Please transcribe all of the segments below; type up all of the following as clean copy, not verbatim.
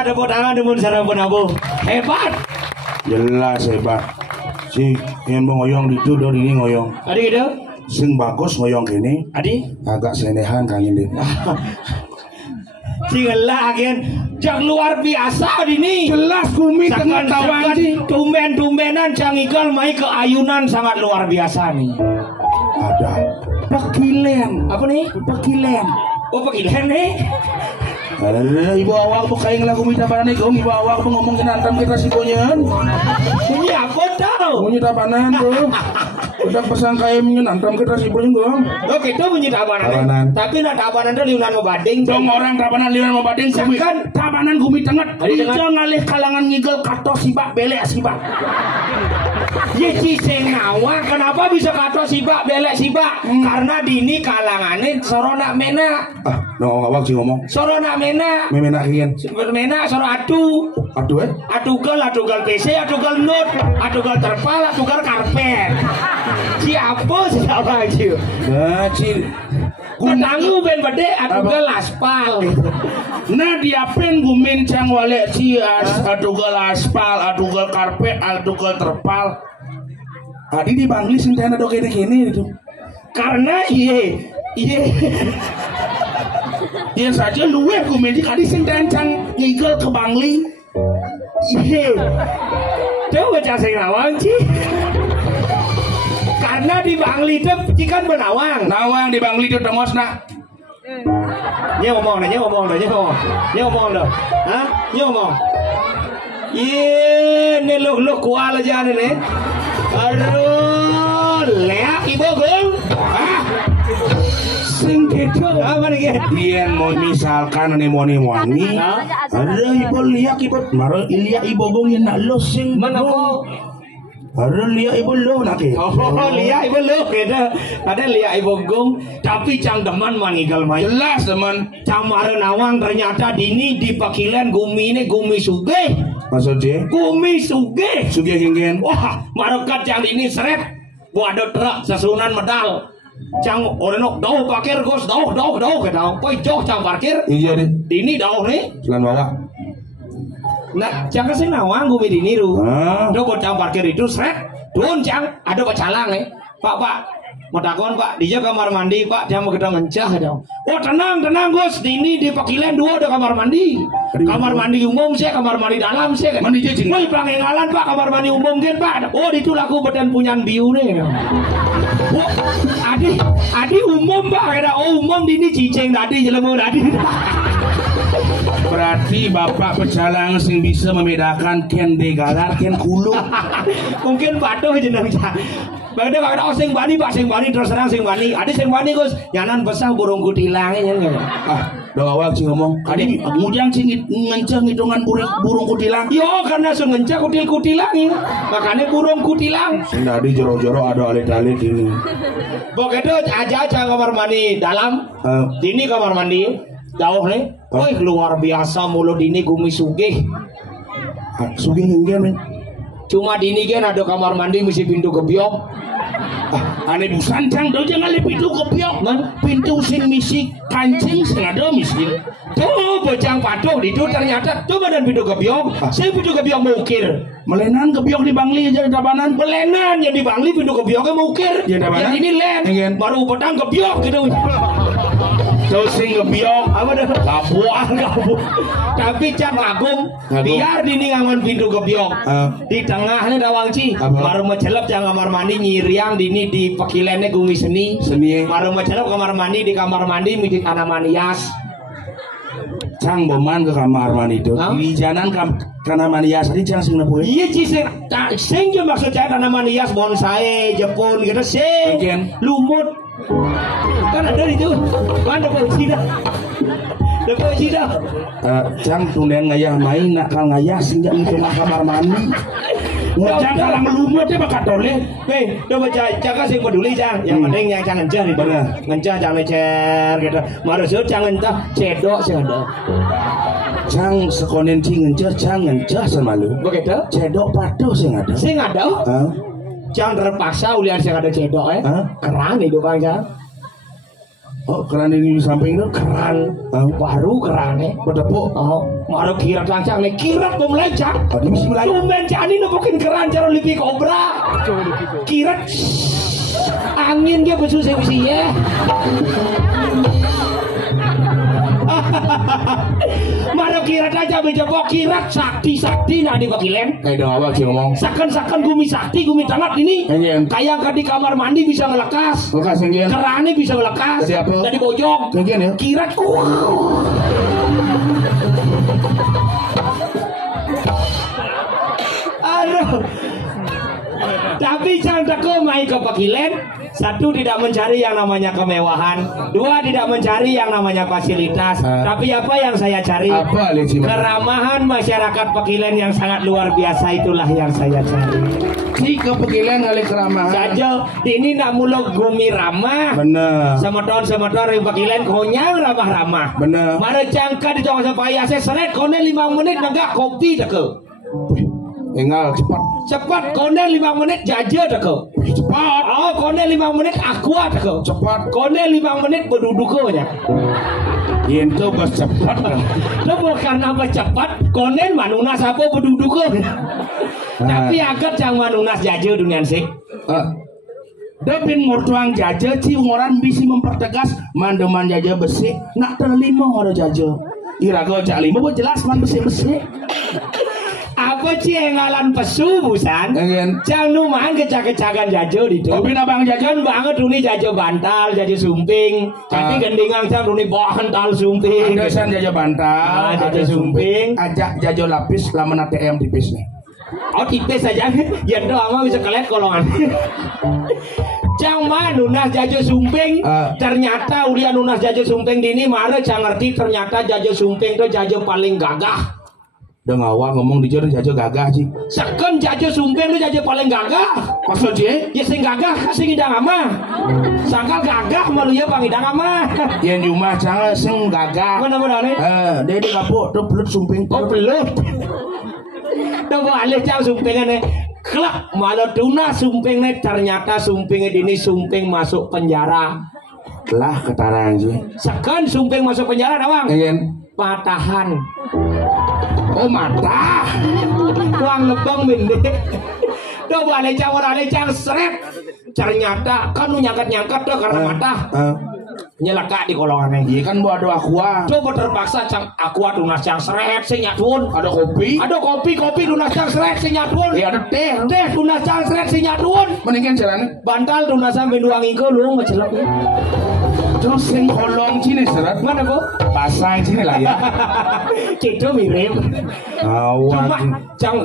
Tepuk tangan demun sareng penabuh. Hebat. Jelas hebat. Si yang ngoyong itu do ini ngoyong. Adi gitu. Sing bagus ngoyong kene. Adi agak senehan kangin deh. Sing lagian jang luar biasa ini. Jelas kumi tengah tawan sih. Tumben-tumbenan Cang Igal mai ke ayunan sangat luar biasa nih. Ada pekilen. Apa nih? Pekilen. Oh pekilen nih. Ibu awak tuh kayak lagu minta panen gong. Ibu awak tuh ngomongin antam kita si konyen. Bunyi apa tau? Bunyi tapanan tuh. Udah pesan kayak mingin antam kita si konyen gong. Oh gitu bunyi tapanan. Tapi nak tapanan tuh liunan mau bading. Dong orang tapanan liunan mau bading. Kan tapanan gumi tengah. Bisa ngalih kalangan ngigel kato sibak belek sibak. Ye cicing nawa kenapa bisa kato sibak belek sibak? Karena dini kalangannya sorona mena. No awak sih ngomong. Sorona mena. Memena kian. Mena soro atu. Atu Atugal PC, atugal not, atugal terpal, atugal karpet. Siapa sih? Nah, Kunanggu ben bede atugal aspal. Nah dia pen gumin cang walek cias, atugal aspal, atugal karpet, atugal terpal. Adi di Bangli sintena do kene itu. Karena iye. Dia saja luwe gumin di kadi sintena cang ngigel ke Bangli. Iye. Coba cacing nawang sih. Karena di Bangli itu ikan benawang. Nawang di Bangli itu tengosna. Dia ngomong dah. Hah? Dia ngomong. Iya, nih lo kual aja nih. Aduh, leak ibu geng. Ah, sing gitu. Apa nih? Dia mau misalkan nih mau wangi. Ada ibu liak ibu, marah liak ibu geng yang nak lo sing mana kau? Ada liak ibu lo nanti. Oh, liak ibu lo beda. Ada liak ibu geng, tapi cang deman mangigal mai. Jelas teman. Camar nawang ternyata dini di pakilan gumi ini gumi sugih. Maksudnya? Gumi sugih. Sugih hinggen. Wah, marekat cang ini seret. Buat truk sesunan medal. Cang orenok dauh parkir gos dauh ke dauh. Koi jauh cang parkir. Iya deh. Dini dauh nih. Selan bawa. Nah, cang kesini nawang gumi dini ru. Do buat cang parkir itu seret. Turun cang, ada pacalang nih. Pak. Mau takon Pak, dia kamar mandi Pak, dia mau kita ngencah dong. Oh tenang Gus, ini di Pakilan 2 ada kamar mandi. Kamar mandi umum sih, kamar mandi dalam sih. Mandi jadi. Woi pengengalan Pak, kamar mandi umum kan Pak. Oh itu laku beten punyan biu nih. Oh adi umum Pak, ada umum ini cicing tadi jelemu tadi. Berarti bapak pecalang sing bisa membedakan ken degalar ken kulu. Mungkin patuh jeneng cah. Bagaimana kalau sing bani Pak sing bani terus terang sing bani. Adi sing bani Gus, nyanan besar burung kutilange nya. Do awal sing ngomong. Adi mujang sing ngenceng hitungan burung kutilang. Yo karena sun ngenceng kutil-kutilang. Makanya burung kutilang. Sing tadi joro-joro ada alit-alit ini. Begitu aja kamar mandi dalam. Dini kamar mandi. Jauh nih. Wih luar biasa mulut ini gumi sugih. Sugih engke. Cuma dini kan ada kamar mandi mesti pintu gebyok. Ane busan cang do jangan le pintu gebyok man. Pintu sing misi kancing sing ada misi. Tuh bocang patung itu ternyata tuh badan pintu gebyok. Saya pintu gebyok mukir. Melenan gebyok di Bangli jadi dabanan. Melenan yang di Bangli pintu gebyoknya mukir. Yang ini len. Baru pedang gebyok gitu. Terus sing gebyok apa dah? Labuan. Tapi cang lagung biar dini ngangon pintu gebyok. Di tengahnya dawangci. Baru mencelep cang kamar mandi nyiriang dini di pekilennya gumi seni. Baru mencelep kamar mandi di kamar mandi mijit tanaman hias. Cang beman ke kamar mandi itu. Di jalan tanaman hias ini cang sing nepu. Iya sih sing je maksud saya tanaman hias bonsai Jepun gitu sing lumut. Kan ada itu. Mana posisi dah? Posisi dah. Cang tulen ngayah main nak kal ngayah sing jadi kamar mandi. Ngajak kalau melumut dia bakal toleh. Coba jaga sing peduli cang. Yang penting yang jangan ngecah nih bener. Ngecah jangan lecer gitu. Marusut jangan entah cedok sih ada. Cang sekonen cing ngecah sama lu. Begitu? Cedok patuh sing ada. Sing ada? Jangan terpaksa ulian sing ada cedok keran itu bang cang. Oh keran ini di samping itu keran baru kerannya berdepuk. Maru kirat lancang nih kirat melecak. Tadi mesti melayu. Tumben cani nepukin keran cara lipi kobra. Kirat angin dia besusi ya. Maru kirat aja bejebok kirat sakti nah di bakilen. Dong apa sih ngomong? Saken gumi sakti gumi tangat ini. Kayak di kamar mandi bisa ngelekas. Lekas yang kerannya bisa ngelekas. Jadi bojong. Ya? Kirat. Aduh. Tapi jangan takut main ke Pekilen. Satu, tidak mencari yang namanya kemewahan. Dua, tidak mencari yang namanya fasilitas. Tapi apa yang saya cari? Apa, keramahan masyarakat Pekilen yang sangat luar biasa. Itulah yang saya cari. Si ke Pekilen kali keramahan. Saja ini nak muluk gumi ramah. Bener. Sama tahun yang Pekilen konyang ramah. Bener. Mara jangka di tengah saya seret kone 5 menit enggak kopi dah ke. Tinggal cepat kone 5 menit jaja dah ke. Cepat. Oh kone 5 menit aqua dah ke. Cepat. Kone 5 menit berduduk aja. Itu bos cepat. Lo bukan apa cepat. Kone manunas apa berduduk tapi agak cang manunas jaja dunia sih. Dapin ngurtuang jaja ci orang bisa mempertegas mandeman jaja besi nak terlima orang jaja. Irago cak lima buat jelas man besi. Apa sih yang ngalan pesu busan? Jangan numan kecak-kecakan jajo di tu. Tapi nabang jajan banget duni jajo bantal, jajo sumping. Tapi gendingan cang duni bantal sumping. Dosan jajo bantal, jajo sumping. Ajak jajo lapis laman ATM tipis nih. Oh tipis saja, yang doa mah bisa kelet kolongan. Cang mah nunas jajo sumping. Ternyata ulian nunas jajo sumping dini mare cang ngerti ternyata jajo sumping itu jajo paling gagah. Udah ngawak ngomong di jajo gagah sih. Seken jajo sumping itu jajo paling gagah. Maksud sih? Ya sing gagah sing idang ama. Sangkal gagah malu ya bang idang ama. Yang rumah cang sing gagah. Mana nih? Dia di kapuk tuh belut sumping. Oh belut. Tuh balik cang sumpingannya. Kelak malah tuna sumpingnya ternyata sumpingnya ini sumping masuk penjara. Lah ketaraan sih. Seken sumping masuk penjara dah bang. Patahan. Oh mata. Uang lebang mendek. Tuh balik cang seret. Ternyata kan lu nyangkat tuh karena mata. Nyelaka di kolongannya. Iya kan buat ada aqua. Coba terpaksa cang aqua tunas cang seret sing nyatuan. Ada kopi tunas cang seret sing nyatuan. Iya ada teh tunas cang seret sing nyatuan. Mendingan jalan bantal tunas sampai 2 minggu lu ngecelok. Terus sing kolong sini seret. Mana bu? Pasang sini lah ya. Itu mirip. Cuma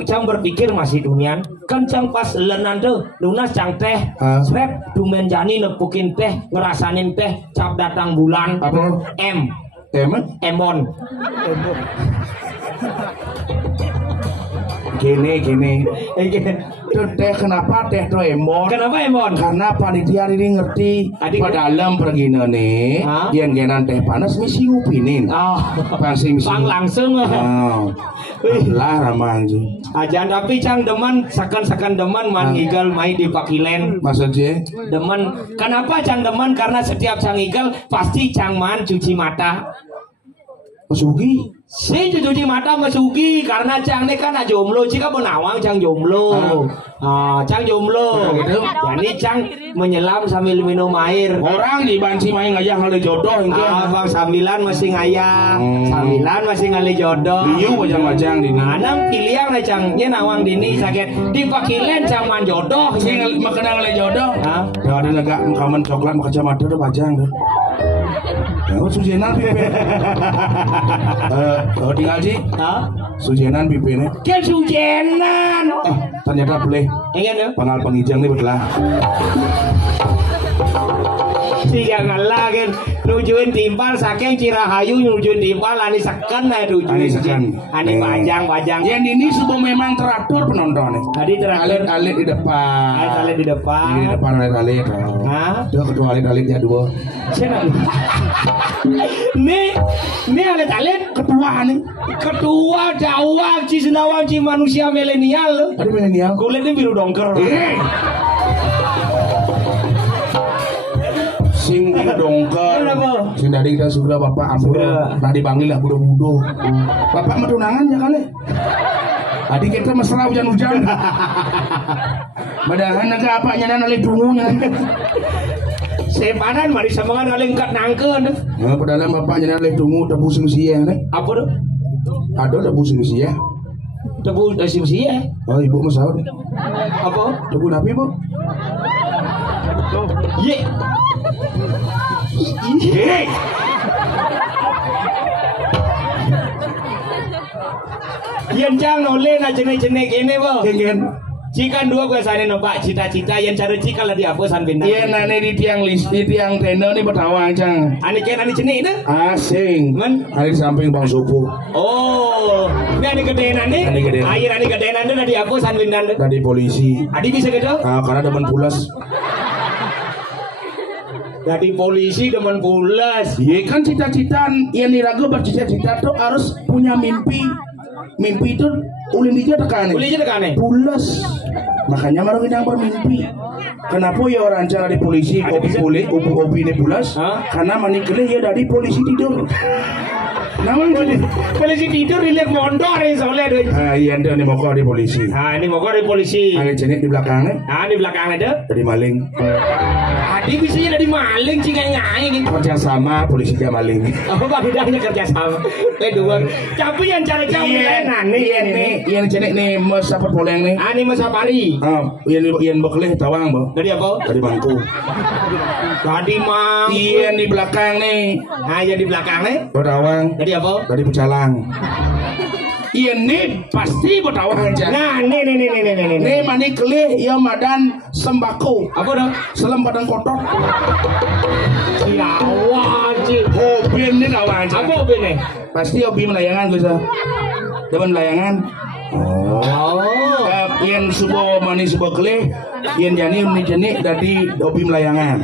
cang berpikir masih dunian. Kan cang pas lenan tuh lunas cang teh seret dumen jani nepukin teh ngerasanin teh cap datang bulan apa? Emon Gini. Tuh teh kenapa teh tuh emon? Kenapa emon? Karena panitia ini ngerti dalam perginan nih, yang genan teh panas misi ngupinin. Oh, pasti misi. langsung. Lah ramang sih. Ajan tapi cang demen sakan demen man igal main di Pakilen. Maksudnya? Demen. Kenapa cang demen? Karena setiap cang igal pasti cang man cuci mata. Masuki. Si cuci mata masuki karena cang ini kan jomblo, jika penawang cang jomblo. Cang jomblo. Jadi cang menyelam sambil minum air. Orang di banci main ngajak ngali jodoh bang sambilan masih ngayang, sambilan masih ngali jodoh. Iya wajang-wajang di. Anam pilihan lah cang, nya nawang dini sakit di Pakilen cang man jodoh. Saya makan ngali jodoh. Ya ada lega kamen coklat makan kacamata tuh wajang tuh. Ya, sujenan pipe. Tinggal sih. Sujenan pipe nih. Kan sujenan. Ternyata boleh. Ingin Pangal pengijang nih betul. Siya ngalah kan nujuin timpal saking Cirahayu nujuin timpal ani seken lah nujuin ani bajang yang ini sudah memang teratur penontonnya tadi teratur alit di depan alit di depan alit dua kedua alit ya dua ini alit ketua Jawa Cisenawang Ci manusia milenial ada milenial kulitnya biru dongker sing dongker sing dari kita sudah bapak ampun tadi panggil lah budo bapak metunangan ya kali tadi kita mesra hujan-hujan badahan naga apa nyanan oleh dungunya sepanan mari samangan oleh engkat nangkeun ya padahal bapak nyanan oleh dungu tebu sia apa tuh ada tebu sia tebu sia oh ibu masalah apa tebu napi bu ye Yen jang noleh na jenek-jenek ini bo. Cikan dua gue sana nampak cita-cita yang cara cika lah di apa san bintang. Iya nane di tiang list di tiang tenda nih bertawang cang. Ani kan ani jenek itu? Asing. Men? Ada di samping bang supu. Oh, ini ani gedean nih? Air ani gedean nih di apa san bintang? Dari polisi. Adi bisa gitu? Karena demen pulas. Dari polisi demen pulas. Iya kan cita-cita yang diragu bercita-cita tuh harus punya mimpi. Mimpi itu ulin dia tekan. Ulin dia tekan. Pulas. Makanya marah kita bermimpi. Kenapa ya orang cara di polisi kopi boleh, kopi ini pulas? Karena manikele ya dari polisi tidur. Namun polisi tidur dilihat mondor ya soalnya deh. Iya anda ini mau di polisi. Ini mau di polisi. Ada jenis di belakangnya. Di belakangnya ada. Dari maling. Adi bisanya dari maling sih kayaknya gitu. Kerjasama polisi dia maling. Oh bedanya kerjasama. Kedua. Tapi yang cara layanan nih. Yang jenis nih mas apa poleng nih? Ini mas safari. Yang bekelih tawang boh. Dari apa? Dari bangku. Tadi mah. Iya di belakang nih. Yang di belakang nih. Tawang. Dari apa? Dari pecalang. Iya nih pasti bertawang aja. Nah nih. Nih mani kelih ya madan sembako. Apa dong? Selam badan kotor. Ya wajib. Hobi ini tawang aja. Apa hobi nih? Pasti hobi melayangan gue sah. Demen layangan. Yang subuh mani subuh kelih. Yang jani jenik dari hobi melayangan.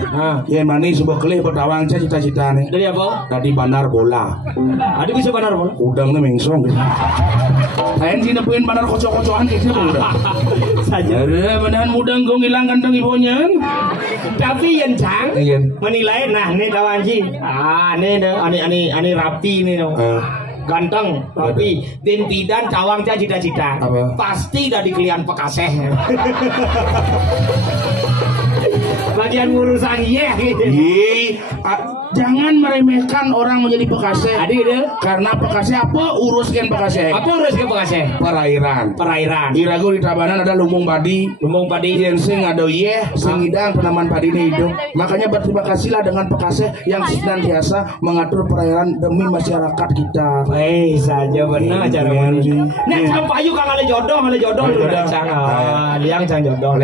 Yang mani subuh kelih bertawang aja cita-cita nih. Dari apa? Dari bandar bola. Ada bisa bandar bola? Udangnya mengsong. Lain sih nepuin bandar kocok-kocokan gitu udah. Saja. Ada badan mudang gue ngilang kantong ibunya. Tapi yang cang menilai nah ini tawanji. Ini rapi nih dong. Ganteng tapi dan cawang cita-cita pasti dari kalian pekaseh bagian ngurusan jangan meremehkan orang menjadi pekaseh karena pekaseh apa uruskan pekaseh perairan irago di Tabanan ada lumbung padi yang sing ada sing hidang penaman padi ini hidup makanya berterima kasihlah dengan pekaseh yang senantiasa mengatur perairan demi masyarakat kita. Saja benar cara benar. Nah, sampai yuk kalau ada jodoh liang cang jodoh.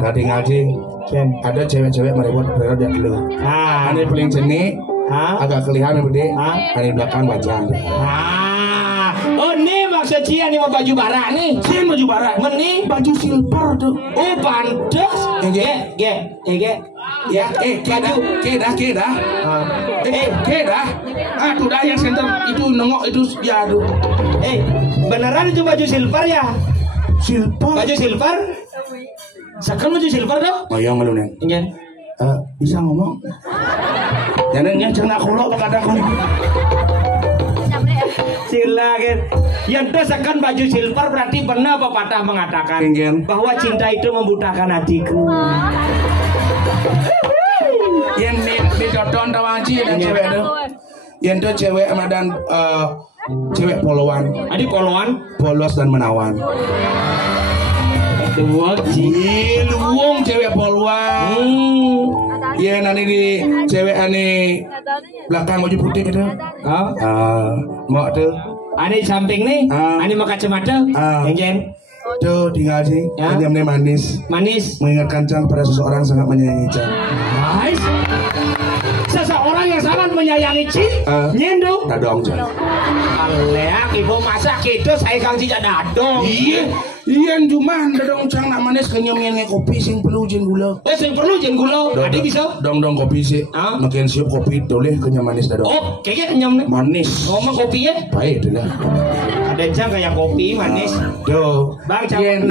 Tadi ngaji. Ada cewek-cewek meribut periode dulu. Ada paling jenik, agak kelihatan gede. Ada belakang wajah. Oh, ini maksud Cia nih mau baju barak nih. Sih baju barak. Meni Baju silver tuh. oh pantes. Ya, keda. Keda. Ah, tuh dah yang center itu nengok itu ya aduh. Beneran itu baju silver ya? Silver. Baju silver? Sekarang baju silver dong? Oh yang malu neng. Iya. Bisa ngomong. Jangan jangan aku lo kadang. Silakan. Yang dosakan baju silver berarti benar pepatah mengatakan bahwa cinta itu membutakan hatiku. Yang di tonton tawanci dan cewek itu. Yang itu cewek dan cewek poluan. Adi poluan, polos dan menawan. Luwung cewek poluan. Iya nanti di cewek aneh belakang baju putih gitu. Mau tuh. Aneh samping nih. Aneh mau kacamata. Yang tuh tinggal sih. Kenyamnya manis. Manis. Mengingatkan Cang pada seseorang sangat menyayangi Cang. Nice. Seseorang yang sangat menyayangi Cing. Nyendo. Dadong Cang. Alek ibu masak itu saya kang tidak dadong. Iya cuma dadong Cang nak manis kenyamnya kopi sing perlu jen gula. Sing perlu jen gula. Adi bisa. Dong kopi sih. Makin siap kopi boleh kenyam manis dadong. Oh kayaknya kenyam nih. Manis. Ngomong kopinya? Baik tuh lah. Ada Cang kayak kopi manis. Tuh. Bang Cang. Yang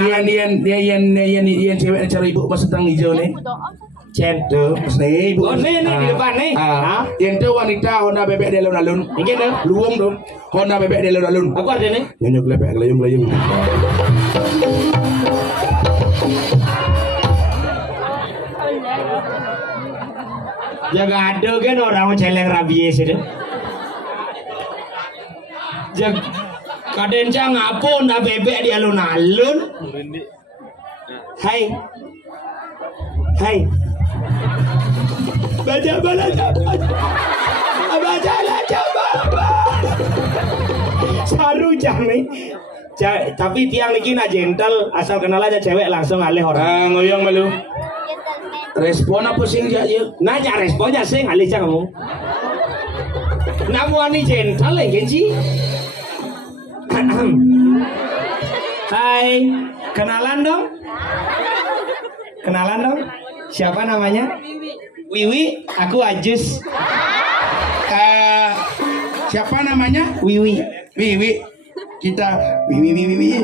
cewek cari ibu pas sedang hijau nih. Cen tuh, pas nih ibu. Oh nih di depan nih. Yang tuh wanita Honda bebek di alun-alun. Ini dong. Luwung dong. Honda bebek di alun-alun. Aku ada nih. Nyonyok lepek gelayung. Jaga ada kan orang celeng rabies itu. Jag kaden Cang ngapun bebek di alun-alun. Hai. Baca. Saru Cang nih. Tapi tiang niki na gentle asal kenal aja cewek langsung alih orang. Ngoyong malu. Respon apa sih ya? Nanya responnya sih alih Cang kamu. Namu ani gentle lagi sih. Hai, kenalan dong. Siapa namanya? Wiwi, aku Ajus. Siapa namanya? Wiwi. Kita Wiwi.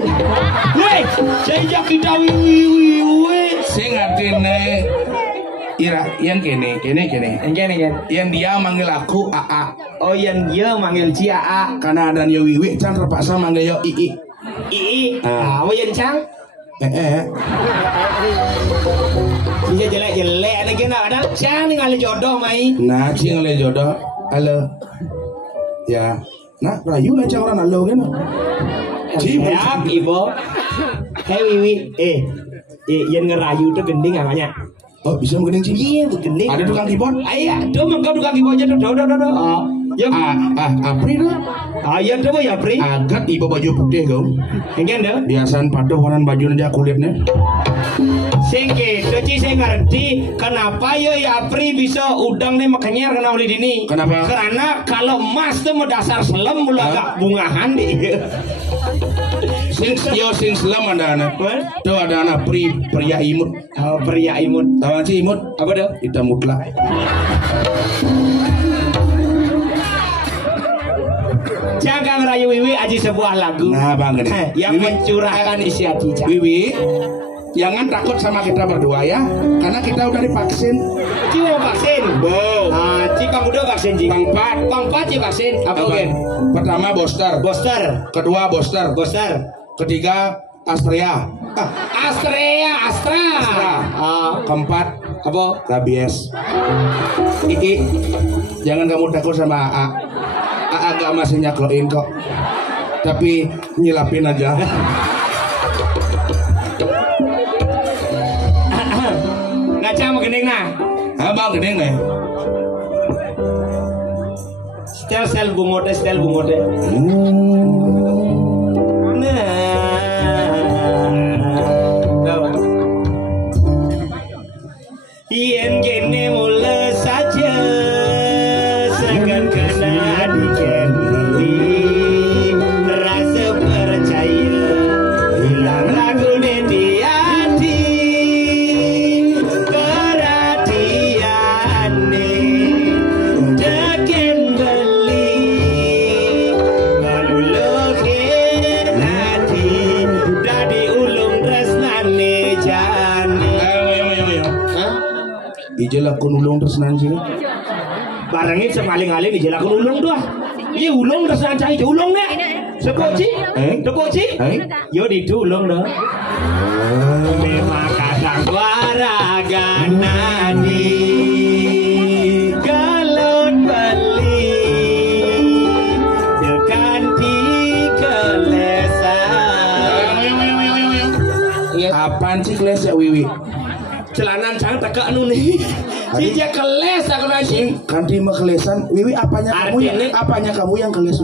Woi, sejak kita Wiwi. Saya ngertine Ira, yang kene. Yang dia manggil aku AA. Oh, yang dia manggil Ci AA. Karena ada yo Wiwi, Cang terpaksa manggil yo II. Apa yang Cang? Iya jelek lagi nak ada Cang ngalih jodoh mai. Nah, Cing ngalih jodoh. Halo. Ya. Nah, rayu lah Cang orang halo kan. Siap, Ibu. Hei Wiwi. Yang ngerayu tuh gending namanya. Oh, bisa menggending Cing? Iya, gending. Ada tukang keyboard? Iya, tuh mengkau tukang keyboard aja tuh. Ya, Apri tuh. Ya tuh ya Pri. Agak ibu baju putih kau. Enggak dah. Biasaan patuh warna baju aja kulitnya. Sing gitu Ci, saya ngerti kenapa ya Pri bisa udang nih makanya kenal di sini. Kenapa? Karena kalau emas tuh mau dasar selem mulu agak bungahan deh. Sing selam ada anak. Tuh ada anak pria imut. Oh, pria imut. Tahu sih imut? Apa dah? Hitam mutlak. Jangan ngerayu Wiwi aji sebuah lagu. Nah bang yang mencurahkan isi hati. Wiwi, jangan takut sama kita berdua ya, karena kita udah divaksin. Ci mau vaksin? Bo. Ci kamu udah vaksin Ci? Pangpat Ci vaksin. Apa oke? Pertama booster. Kedua booster. Ketiga Astra. Keempat apa? Rabies. Jangan kamu takut sama AA. AA masih nyakloin kok, tapi nyilapin aja. Ngaca mau gendeng nah? Abang gendeng nih. Stel bungote. Yen gene mula saja segan kena dikendali rasa percaya dijelakun ulung terus nanti barangnya semaling-aling dijelakun ulung doa. Iya ulung terus nanti ulung nek. Sekoci, sekoci. Yo didulung dong. Memang kadang waragana di galon beli dekan di kelesan. Apaan sih keles ya Wiwi? Celanan cang teka anu nih. Cija keles aku lagi. Kanti mah kelesan. Wiwi apanya kamu yang yang keles?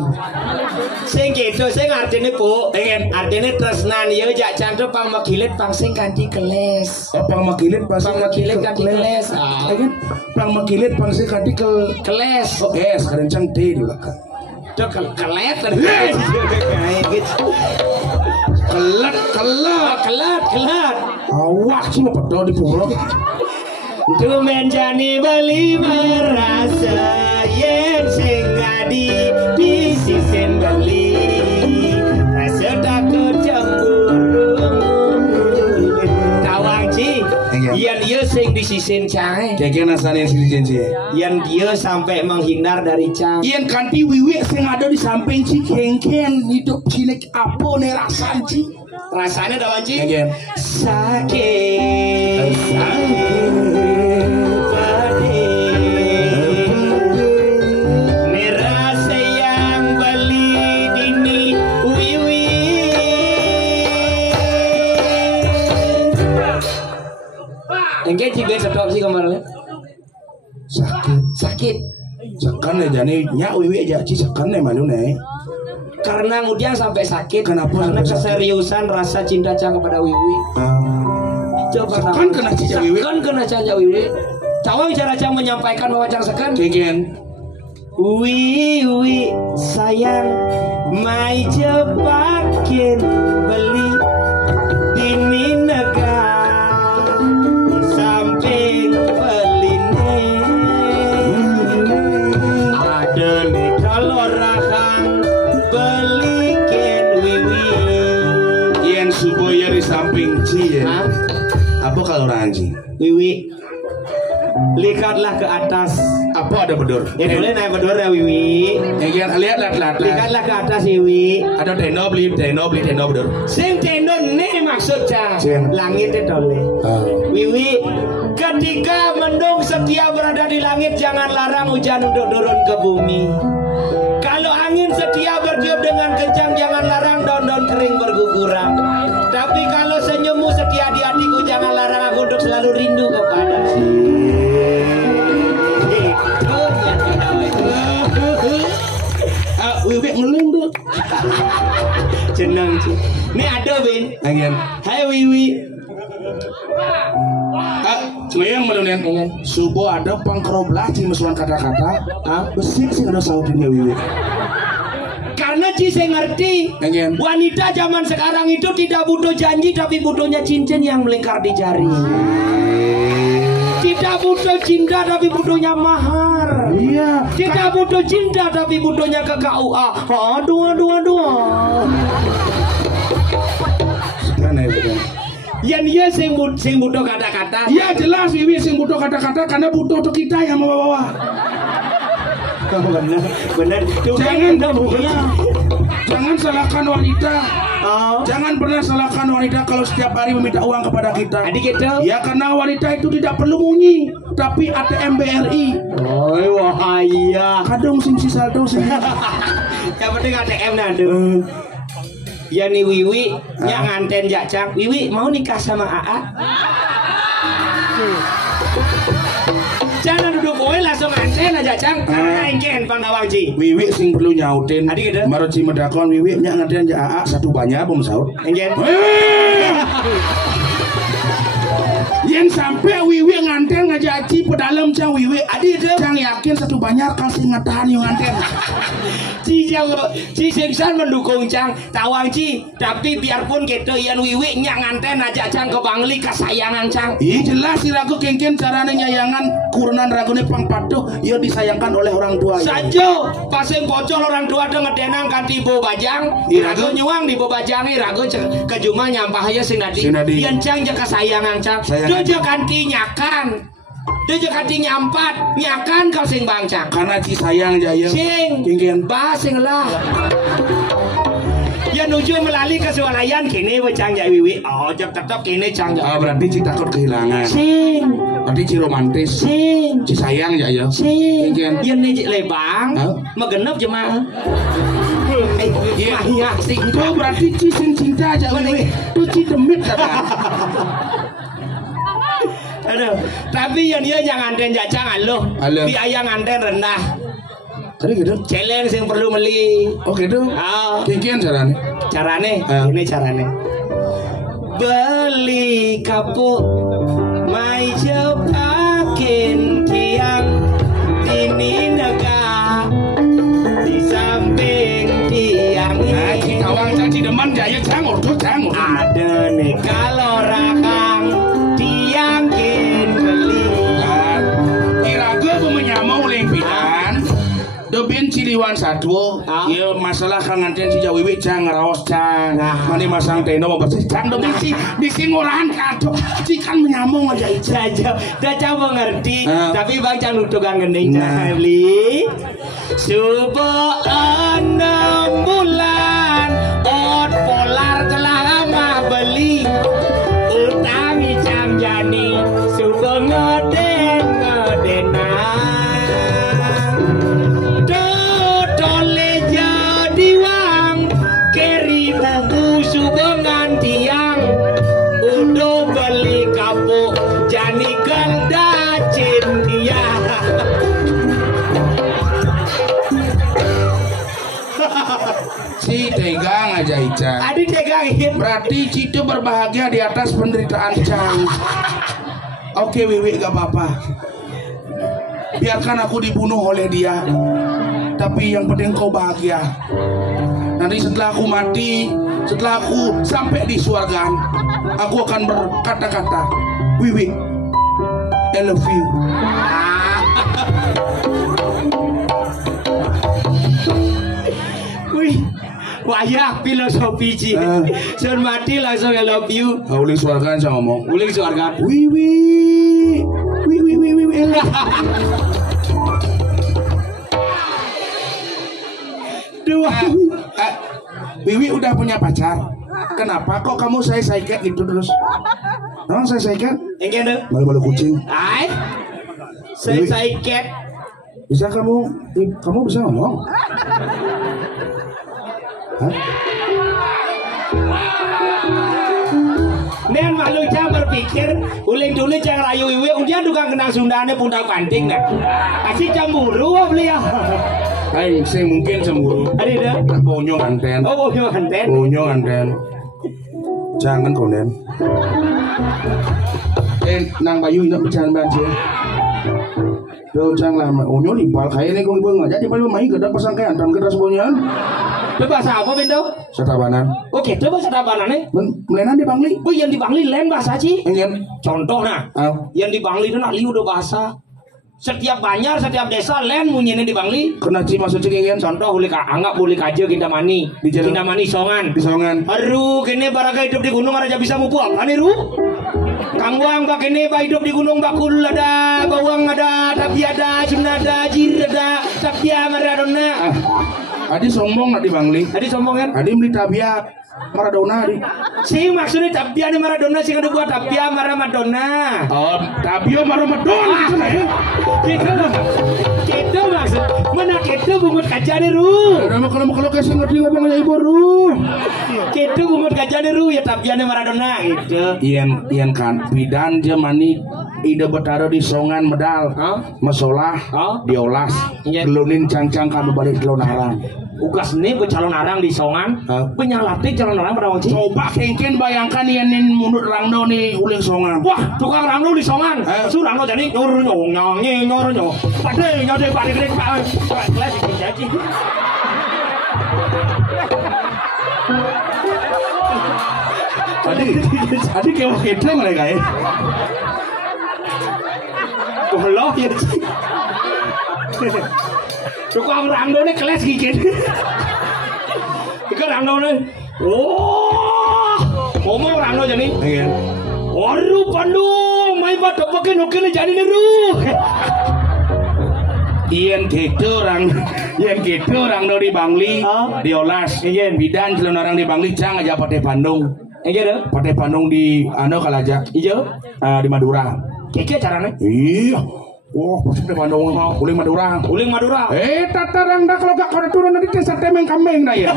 Sing gitu, sing artine Bu, artine tresnan ya jak cantu pang magilit pang sing kanthi keles. Oh, pang magilit pang magilit kanthi keles. Kan pang magilit pang sing kanthi keles. Oh, kerencang teh di belakang. Tuh kelet. Kelet. Awak sih mau pedol di pura. Tuh menjani beli merasa yen sing ngadi di sisen beli rasa takut cemburu tawang ci yang dia sing di sisen cang kayak nasane sing di yang dia sampai menghindar dari cang yang kanti Wiwi sing ada di samping ci kengken hidup cilik apa nih rasanya tawang ci sakit engke juga sedap sih kemarin. Sakit. Sekan ya jani nya Wiwi aja ci sekan ya malu nih. Karena kemudian sampai sakit. Kenapa? Karena keseriusan rasa cinta Cang kepada Wiwi. Sekan kena cinta Wiwi. Sekan kena cinta Wiwi. Cawang cara Cang menyampaikan bahwa Cang sekan. Kegen. Wiwi sayang, mai jebakin beli dini negara. Samping Ci ya. Apa kalau ranji? Wiwi, lihatlah ke atas. Apa ada bedor? Ya boleh naik bedor ya Wiwi. Yang lihat. Lihatlah ke atas Wiwi. Ada tendo beli bedor. Sing tendo nih maksudnya. Langit itu boleh. Wiwi, ketika mendung setia berada di langit, jangan larang hujan untuk turun ke bumi. Kalau angin setia bertiup dengan kencang, jangan larang daun-daun kering berguguran. Tapi kalau senyummu setia di hatiku, jangan larang aku untuk selalu rindu kepada Wiwi ngeling tuh. Jenang sih. Ini ada Bin. Hai Wiwi. Yang melunen subuh ada pangkeroblah ci mesuan kata-kata. Besik sih ada sautinnya Wiwi. Karena Ci saya ngerti wanita zaman sekarang itu tidak butuh janji, tapi butuhnya cincin yang melingkar di jari. Tidak butuh cinta, tapi butuhnya mahar. Iya. Tidak butuh cinta, tapi butuhnya ke KUA. Aduh. Yang dia sing butuh kata-kata. Ya jelas Wiwi sing butuh kata-kata karena butuh untuk kita yang membawa. Benar. Jangan salahkan wanita. Jangan pernah salahkan wanita kalau setiap hari meminta uang kepada kita. Adik gitu. Ya karena wanita itu tidak perlu bunyi, tapi ATM BRI. Wahaya. Kadang sing si saldo sing. Yang penting ATM nado. Ya nih Wiwi, nya nganten jak Cang. Wiwi mau nikah sama AA? Jangan duduk kowe langsung nganten aja Cang. Karena engken Pandawang Ci. Wiwi sing perlu nyautin. Adik gitu. Maro Ci medakon Wiwi nya nganten jak AA satu banyak apa saur. Engken. Yang sampai Wiwi nganten ngajak Ci pedalam Cang Wiwi. Adik Cang yakin satu banyak kasih ngatahan yang nganten. Ci Singsan mendukung Cang Tawang Ci, tapi biarpun gitu yang Wiwi nyak nganten aja Cang ke Bangli kesayangan Cang. Iya jelas si ragu kengken caranya nyayangan kurunan ragune pangpatuh ya disayangkan oleh orang tua. Sajo paseng bocor orang tua ada ngedenang kanti Bo Bajang, irago nyuang di Bo Bajang irago ke Juma nyampah aja sing nadi. Yang Cang je kesayangan Cang. Dojo kanti nyakan. Dia juga kati nyampat, nyakan kau sing bangcang. Karena ci sayang jaya. Sing, Kengken. basing lah. Ya nuju melalui kesualayan kini becang jai wiwi. Oh, tetap kini cang jai. Berarti ci takut kehilangan. Sing. Berarti ci romantis. Sing. Ci sayang jaya. Sing. Kengken. Yen nih lebang, megenep jemaah. Iya, sing. Itu berarti ci sing cinta aja wiwi. Itu ci demit kata. Aduh, tapi yang dia jangan nganten jangan lo. Biaya nganten rendah. Tadi gitu. Celeng yang perlu beli. Oh gitu. Kikian carane. Carane, ini carane. Beli kapuk, mai jepakin tiang ini negah di samping tiang ini. Kawang caci deman jaya jangur tuh jangur. Ada nih kalau rakang tiang kin beli. Iraga menyamau lempitan. Dobin ciliwan sadwo, ya masalah kang nganten si Jawiwi jang ngeraos jang, mani masang teno mau bersih jang dong bisi ngurahan kado, cikan menyamong aja aja, dah coba ngerti, tapi bang jangan tukang gending jangan beli, subuh 6 bulan, ot polar telah lama beli, utangi jam jani, subuh ngeden ngedenan. Si tegang aja Ica. Adik tegangin. Berarti Citu berbahagia di atas penderitaan Cang. Oke Wiwi gak apa-apa. Biarkan aku dibunuh oleh dia. Tapi yang penting kau bahagia. Nanti setelah aku mati, setelah aku sampai di surga, aku akan berkata-kata, Wiwi, I love you. Wih, wayah filosofi Ci. Sun mati langsung I love you. Uling surga saya ngomong. Uling surga. Wiwi, Wiwi. Dua. Wiwi udah punya pacar. Kenapa kok kamu saya-saiket gitu terus? Emang saya-saiket? Enggak deh. Malu-malu kucing. Ay, saya-saiket. Bisa kamu bisa ngomong? Hah? Nen malu jang berpikir uling dulu jang rayu Wiwi undian tukang kenang Sundane pundak panting nah. Asih cemburu beli ya. Hai, saya mungkin cemburu. Ada dah. Bonyong anten. Oh, bonyong anten. Bonyong anten. Jangan konen. Nang Bayu nak bercanda aja. Đâu Trang làm ổ nhốt thì bảo thấy đây con bưng ở jadi paling mai kedap pasang kayak antam kedas bonyan. Itu bahasa apa Bendo? Satabanan. Oke, itu bahasa Satabanan nih. Melenan di Bangli. Oh, yang di Bangli lain bahasa Ci. Yang Contoh nah. Yang di Bangli itu nak liu udah bahasa. Setiap banjar, setiap desa lain munyinya di Bangli. Kena Ci masuk cengeng. Contoh boleh anggap boleh kaje kita mani. Kita mani songan. Di songan. Aduh, kene baraga hidup di gunung aja bisa mupu apa nih ru? Kangwang bak ini hidup di gunung bakul ada, bawang ada, tapi ada, Sunda ada, jir ada, tapia Maradona. Adi sombong nak di Bangli. Adi sombong kan? Adi beli tapia Maradona adi. Si maksudnya tapia di Maradona sih kan buat tapia Maradona. Oh, tapia Maradona itu nih. Kita maksud mana kita bungkut kaca nih ru. Kalau kasih ngerti nggak bang ibu ru. Kita bungkut kaca nih ru ya tapia di Maradona gitu. Ian kan bidan jamani ide betaro di songan medal. Masolah diolas. Gelunin cangcang kanu balik gelonarang. Ugas nih ke calon arang di songan. Penyalatik calon arang pada wajib. Coba kengken bayangkan ianin mundur rangdo nih uling songan. Wah, tukang rangdo di songan. Su rangdo jadi nyor nyong. Padahal nyode balik gede pak. Kelas ini jadi. Tadi kayak kita mereka ya. Oh loh ya. Tukang rangdo nih kelas gigit. Ikan rangdo nih. Oh, ngomong rangdo jadi. Waduh Bandung main patok pakai nukin jadi niru. Iyan gitu orang do di Bangli diolas. Bidan celon orang di Bangli cang aja Pate Bandung. Pate Bandung di Kalaja. Ijo di Madura. Keke caranya? Iya. Wah, Pate Bandung uling Madura. Tatarang dah kalau gak kau turun nanti desa temeng kambing dah ya.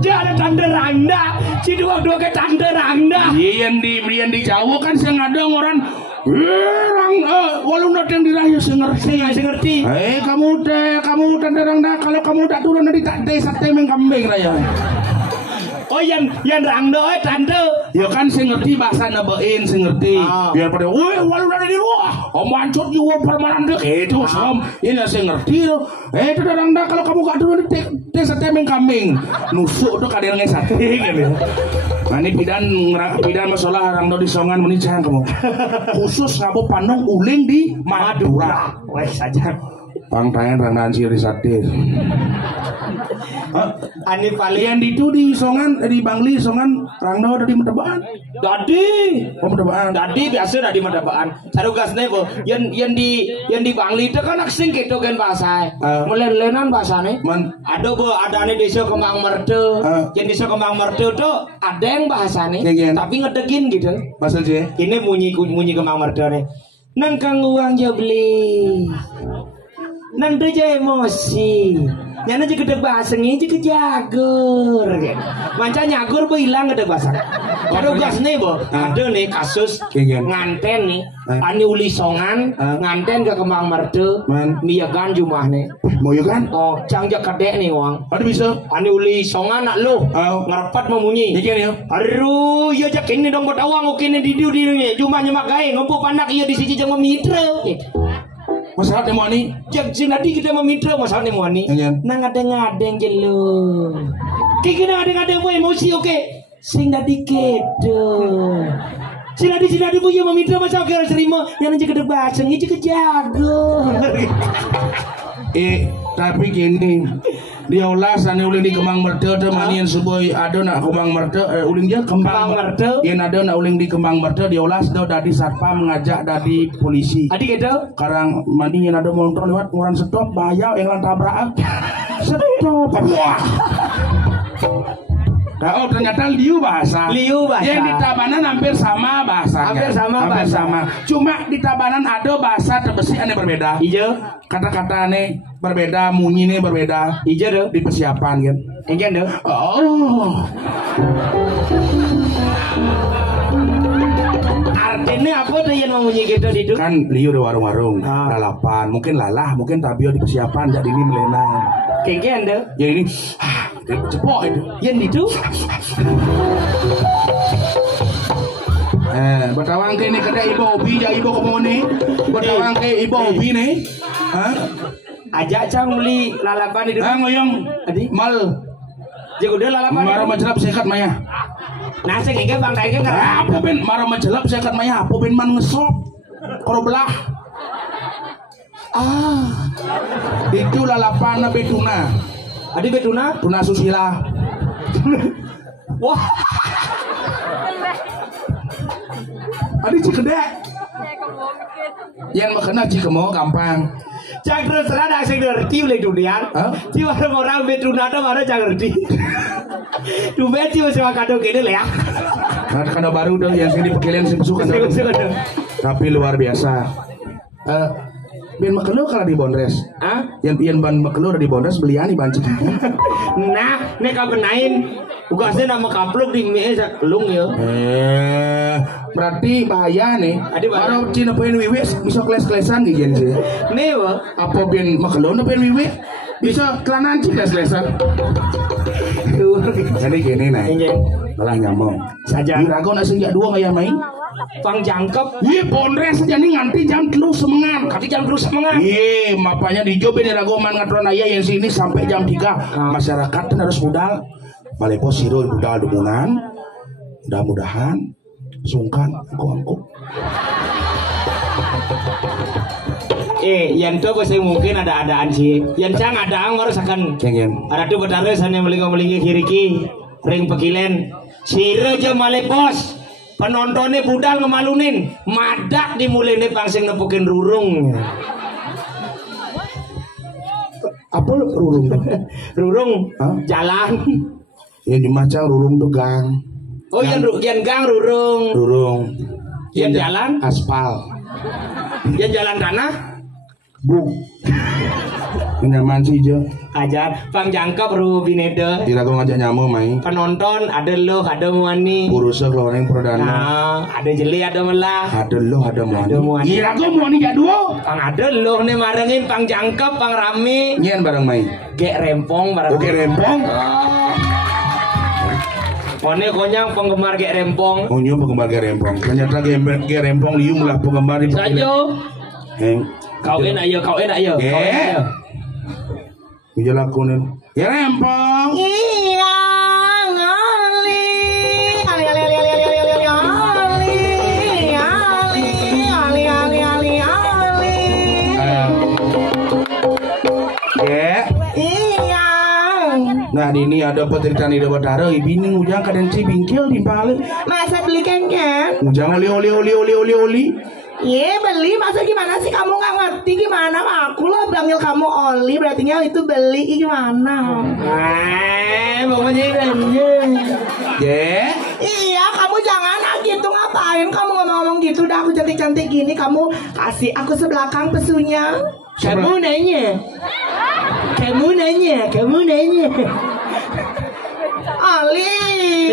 Dia ada tanda randa, si dua ke tanda randa. Iyan di Jawa kan saya ngadong orang. Walau yang dirayu ngerti. Kamu tanda randa kalau kamu tak turun nanti tak desa temeng kambing raya. Oh yang rangdo tante. Ya kan saya ngerti bahasa nabain saya ngerti. Biar pada walau ada di luar. Mancur jiwa permanen dek itu som. Ini saya ngerti loh. Tanda randa kalau kamu gak turun nanti desa temeng kambing. Nusuk tuh kadang ngesate gitu. Nah ini bidan masalah rangdo di Songan menicang kamu. Khusus ngapu Pandung uling di Madura. Wes saja. Pangtayan randaan siri satir. Ani paling yang di Songan di Bangli Songan rangdo ada di Medabaan. Dadi biasa ada di Medabaan. Sarugasne bo yang di Bangli itu kan aksing gitu kan bahasa. Melen-lenan bahasane. Ada bo adane desa Kembang Merde. Yang desa Kembang Merde tuh ada yang bahasane tapi ngedegin gitu. Maksudnya ini munyi Kembang Merde nih. Nang kang uang jo beli. Nang deja emosi. Nyana juga gedeg bahasanya juga jagur. Manca nyagur bo hilang gedeg bahasa. Kado gas nih bo. Ada nih kasus nganten nih. Ani uli Songan nganten ke Kembang Merde. Miyagan jumlah nih. Mau kan? Oh, cangjak kadek nih uang. Ada bisa. Ani uli Songan nak lo. Ngerapat memunyi. Aduh, iya jak ini dong buat awang oke nih di nih. Cuma nyemak gay ngumpul panak iya di sisi jangan mitra. Masalah demo ni, jak sinadi kita memitra masalah demo ni. Nang ngadeng jelo. Kiki nang ngadeng mau emosi oke. Sing dadi kedo. Sinadi bu ya memitra masalah kira terima. Yang nanti kedek baseng itu kejago. Tapi gini. Dia ulas ane uling di Kembang Merde teh manian suboi ada nak Kembang Merde uling dia Kembang Merde yang ada nak uling di Kembang Merde dia ulas dah dari satpam ngajak dari polisi adik itu karang mani yang ada motor lewat ngoran stop bahaya yang tabrak stop wah. Oh ternyata liu bahasa. Yang di Tabanan hampir sama bahasanya. Hampir sama. Cuma di Tabanan ada bahasa terbesi aneh berbeda. Iya. Kata-kata aneh berbeda, munyi nih berbeda. Iya deh. Di persiapan kan. Iya deh. Oh. Artinya apa tuh yang memunyi gitu di itu? Kan liu di warung-warung. Lalapan, mungkin lalah, mungkin tabio di persiapan jadi ini melena. Kayaknya anda. Ya ini. Cepok itu. Yang itu. Bertawang ke ini kedai ibu obi ja ibu kamu nih. Bertawang ke ibu obi nih. Ajak cang beli lalapan itu. Ngoyong. Adi. Mal. Jago dia lalapan. Marah majelap sekat maya. Nasi kengke bang kengke kan. Apa ben marah majelap sekat maya. Apa ben man ngesop. Koro belah. Itu lalapan betuna. Adi betuna? Tuna susila. Wah. Adi Cikede. Yang makena Cikemo gampang. Cak terus ada asing ngerti oleh dunia. Ci orang betuna ada mana cak ngerti. Tu beti masih kado gini lah ya. Kado baru dong yang sini pekilian sih suka. Tapi luar biasa. Biar makelo kalau di Bondres. Yang pian ban makelo di Bondres belian di banci. Nah, nek benain ugasnya nama kapluk di meja kelung ya. Berarti bahaya nih. Baru Cina pengen wiwi bisa keles-kelesan di jen sih. Nih wah. Apa bian makelo pengen wiwi bisa kelanan sih keles-kelesan. Jadi gini nih. Malah nyamong. Saja. Rago nasi jak dua kayak main. Pang jangkep. Iya Bondres aja nih nganti jam 3 semengan. Kati jam 3 semengan. Iya, mapanya di job ini ragoman ngatron ayah yang sini sampai jam 3. Masyarakat kan harus modal. Malepo siro budal dumungan. Mudah-mudahan sungkan angkuk. Yang tuh pasti mungkin ada-adaan sih. Yang cang ada harus akan. Ada tuh betarus hanya melingkar-melingkar kiriki. Ring pekilen. Siro aja malepos. penontonnya budal ngemalunin, madak dimulai pangsing nepukin rurung. Apa lu rurung? Rurung, hah? Jalan. Ya di Macang rurung tuh gang. Oh yang gang rurung. Rurung. Yang jalan aspal. Yang jalan tanah buk. Nyaman sih jo. ajar pang jangkep rubinede. Tidak aku ngajak nyamu main. Penonton ada lo, ada muani. Urusan kalau yang perdana. Nah, ada jeli, ada melah. Ada lo, ada muani. Ada muani. Iya aku muani jadul. Pang ada lo nih marengin pang jangkep, pang rame. Nyian bareng main. Gek rempong bareng. Oke rempong. One konyang penggemar gek rempong. Oh nyo penggemar gek rempong. Ternyata gek rempong liung lah penggemar di. Sajo. Kau enak ya, kau enak ya. Kau enak ya. Bisa lakuin. Ya rempong. Iya, ngali. Ali ali ali ali ali ali ali ali ali ali ali. Ya. Iya. Nah ini ada petirkan di dapat darah. Bini ujang kadang si bingkil di balik. Masa beli kengkeng? Ujang oli. Iya beli, masa gimana sih kamu nggak ngerti gimana? Aku lah panggil kamu oli, berartinya itu beli gimana? Pokoknya Ya. Iya, kamu jangan gitu, ngapain kamu ngomong-ngomong gitu? Udah aku cantik-cantik gini, kamu kasih aku sebelakang pesunya. Kamu nanya. Ali,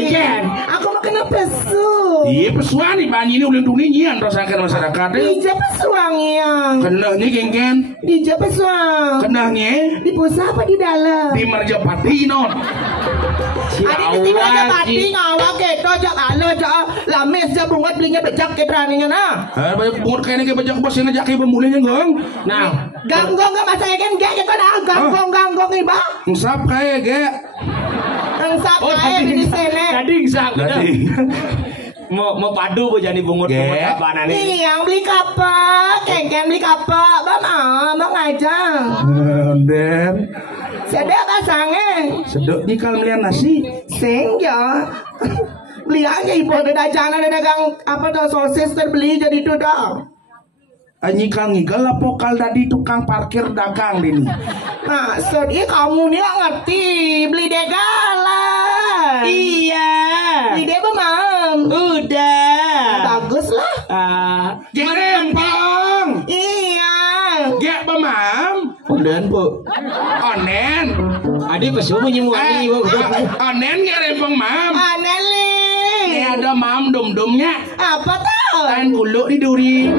Ikan. aku mau kena pesu. Iya pesuan nih bani ini ulin dunia rasakan masyarakat. Dija pesuangnya. Kenahnya genggen. Dija pesuang. Kenahnya Di pusat apa di dalam? di Marjapati non. Ada di Marjapati ngawak gitu aja kalau aja lames aja bungat belinya bejak ke beraninya nah. Banyak bungut kayaknya kayak bejak bos yang ngajak kayak pemulihnya gong. Nah, Ganggong nggak masanya kan gak gitu dah ganggong iba. Ngusap kayak gak. Engsap aja di sini. tadi sak. Jadi. Mau padu bu jadi bungut apa nanti? Iya, beli kapal, kengkeng beli kapal, bang aja. Dan Sedek kasangnya, sedok di kalmian nasi. senja. Beli aja ibu ada dagangan ada dagang apa tuh sosis terbeli jadi itu dah. Nyikal ngikal lah pokal tadi tukang parkir dagang ini. Nah, sedih kamu nih nggak ngerti beli degalan. Iya. Beli deh mam. Udah. Bagus lah. Gek rempong. Iya. Gek pemam. Udah bu. Onen. Adi pesu menyemuani bu. Onen gek rempong mam. Aneli. Ini ada mam dum-dumnya. Apa tau? Lain kuluk di duri.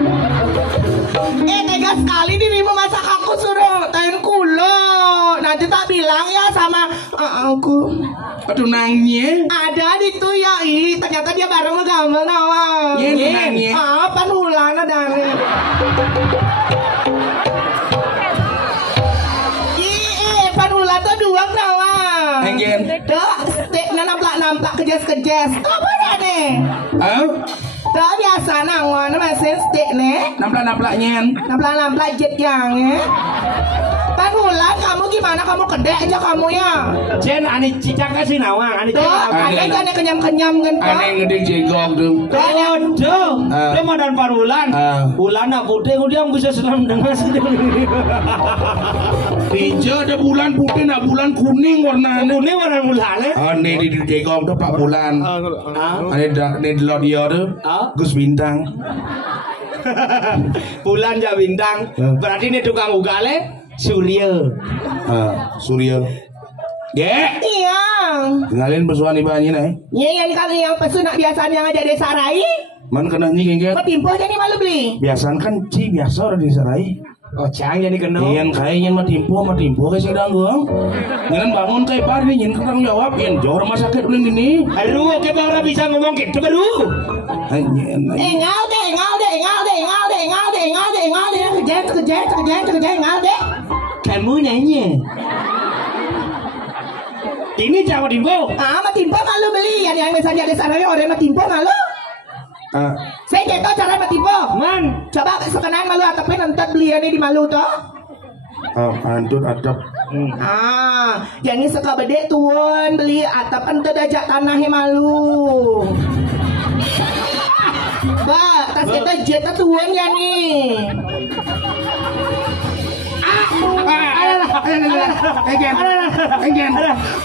Tega sekali dirimu masak aku suruh tain kulo. Nanti tak bilang ya sama aku. Aduh nangnya. Ada di tuh ya, ternyata dia bareng sama gambar nawang. Nangnya. Apa nulan ada nih? Panulan tuh dua nawang. Enggen. Tuh, steknya nampak kejes. Apa nih? Tuh biasa nangon mesin stek nih. Nampak nyen. Nampak jet yang ya. Panulan kamu gimana? Kamu kedek aja kamu ya. Jen ani cicak kasih nawang ani Tuh, kayaknya jangan kenyam-kenyam kan tuh. Aneh ngedek jegok tuh. Aduh, dia mau dan parulan. Bulan nak putih dia bisa senam dengan sendiri. Hijau ada bulan putih, nak bulan kuning warnanya. Ini warna bulan ya. Aneh di jegok tuh Pak Bulan. Aneh di lot dia tuh. Gus Bintang. Bulan ja bintang. Berarti ini tukang ugale Surya. Surya. Iya. Tinggalin pesuan ibu anjing nih. Iya yang kali yang pesu nak biasanya ngajak desa rai. Man kena nying gengget. Kok timpo jadi malu beli. Biasan kan biasa orang di sarai. Oh cang jadi kenal. Iyan kayaknya mah timpo kayak si danggung. Ngan bangun kayak par nih nyen ketang jawab iyan jauh rumah sakit ulin ini. Aduh, kita orang bisa ngomong gitu baru. Engal deh. Engal deh. Kamu nanya. Ini Jawa Timbo. Mah timpo malu beli. Yang misalnya desa rai orang mah timpo malu. Saya gitu cara mah timpo. Man, Coba sekarang malu atapnya nanti beli ini di malu toh. Antut atap. Yang suka bede tuan beli atap ente dajak tanahnya malu. pas kita jet tuan ya nih.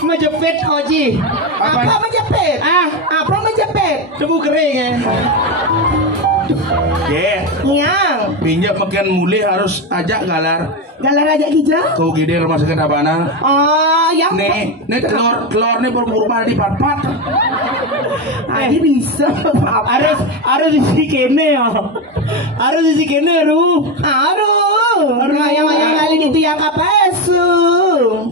Menjepit Oji. Apa menjepit? Apa menjepit? Debu kering ya. Yang Pinjak makin mulai harus ajak galar. galar aja kita. Kau gede rumah sakit abana. Oh, yang Nih telur nih berubah di pat-pat. Adi bisa. Harus isi kene ya. Harus isi kene aduh. Yang kali itu yang kapesu.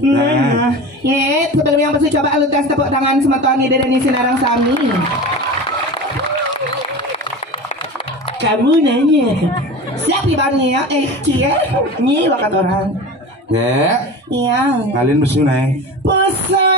Nah. Ye, sebelum yang pesu coba lu tes tepuk tangan semeton ide dan sinarang sami. Kamu nanya. Siap ibannya ya? Cie, nyi bakat orang. Iya. Kalian besu naik. Pesan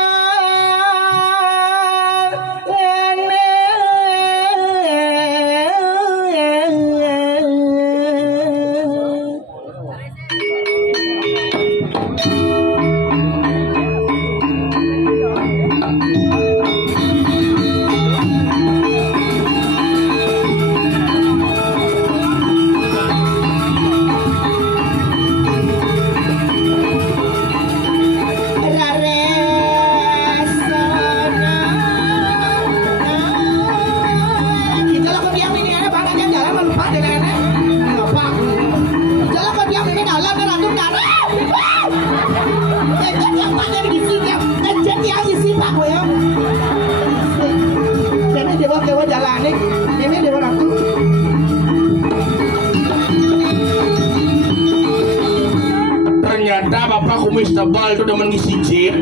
Ternyata bapak kumis tebal itu udah mengisi jet.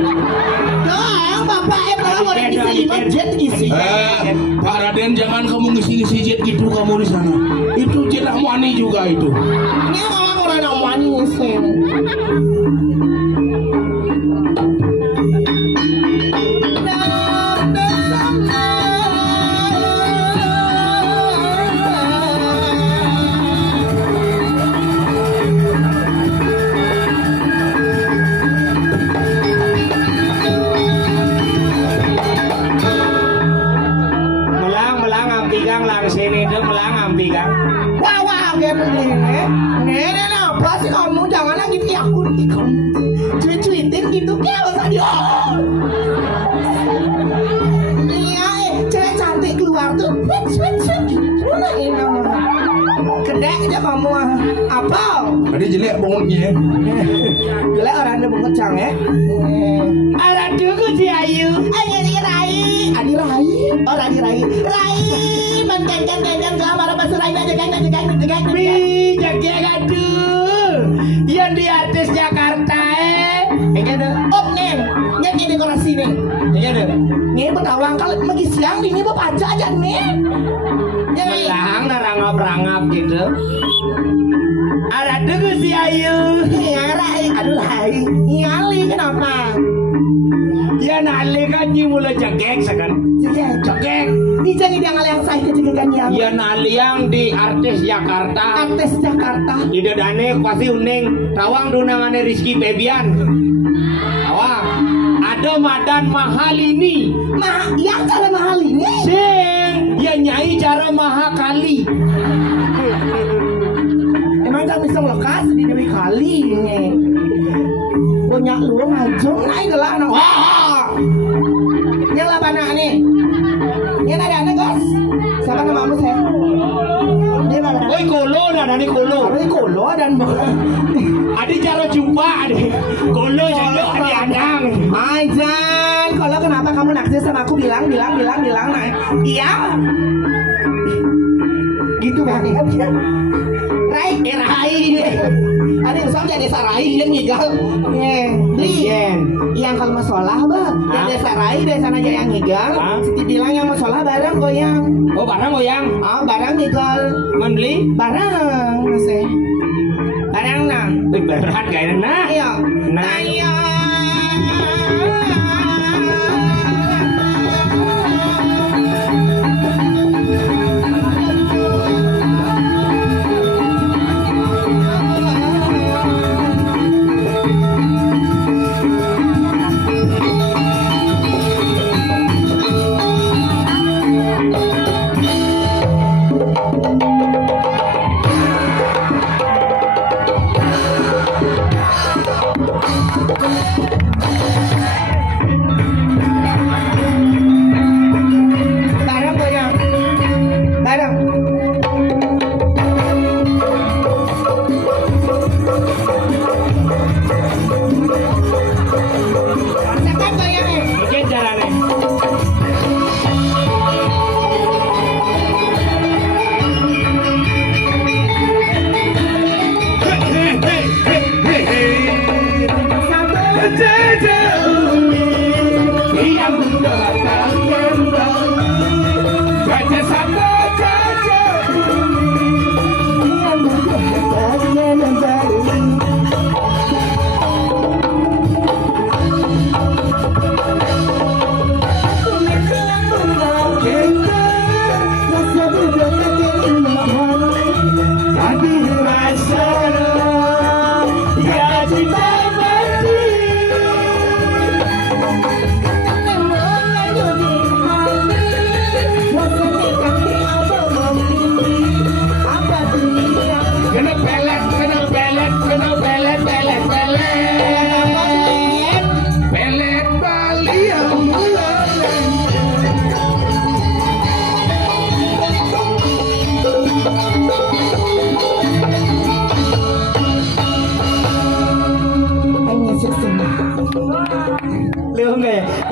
Bapak kalau mau ngisi jet ngisi. Pak Raden jangan kamu ngisi jet gitu kamu di sana. Itu jet Ahmani juga itu. Ini kalau orang Ahmani ngisi. Sini itu melang ampi kan. Wah, nenek apa sih kamu jangan lagi aku cuitin gitu kayak tadi. Iya, cewek cantik keluar tuh. Kedek aja kamu apa? Tadi jelek bongnya. Jelek orang ada bongkot cang ya. Ada dulu si Ayu. Adi Rai. Geng kamar apa serai aja geng. Jaga aduh. Yang di artis Jakarta gitu. Oh neng, neng ini dekorasi nih. Gitu. Nih betawang kalau pagi siang ini bapak aja nih. Melang narangap gitu. Ada dulu si Ayu. Ya Rai, aduh Rai. Ngali kenapa? Ya nali kan mulai jagek sekan. Jagek. Di jadi dia ngali yang saya kejegekan yang. Ya nali yang di artis Jakarta. Artis Jakarta. Ide dane pasti uning. Tawang dunangane Rizky Febian. Tawang. Ada Madan Mahal ini. Yang cara mahal ini? Sing. Ya nyai cara mahakali. Emang tak bisa lokasi di Dewi Kali ini. Punya lu ngajung naik ke lana. Wah. Yang lah anak nih. Yang ada anak guys. Siapa namamu saya? Dia mana? Oi kolo nih kolo. Ini kolo dan Adi cara jumpa adi. Kolo jadi adi adang. Ajan, kalau kenapa kamu naksir sama aku bilang nah. Iya. Gitu banget ya. Rai. Ada yang sama desa Rai yang ngigal. Beli. Yang kalau masalah bah, yang desa Rai desa aja yang ngigal. Siti bilang yang masalah barang goyang. Oh barang goyang. Barang ngigal. Membeli Barang masih. Barang nah. Berat gak nah. Iya. Nah iya.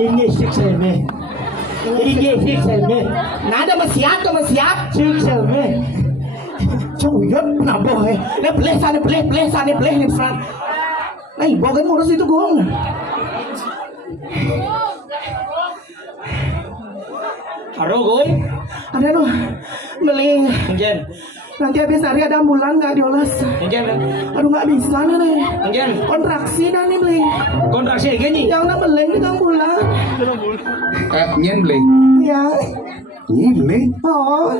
Ini sik sene. Ini sik sene. Nada mesiap tuh mesiap. Sik sene. Cuyut kenapa he? Ini beleh sana beleh nih Fran. Nah ibu kan ngurus itu gong. Aduh gue. Ada loh meling. Enjen. Nanti habis hari ada ambulan nggak dioles. Enjen. Aduh nggak bisa nih. Enjen. Kontraksi dah nih meling. Kontraksi gini. Yang nak meling di ambulan. Nyen beli. Ya. Ini beli. Oh.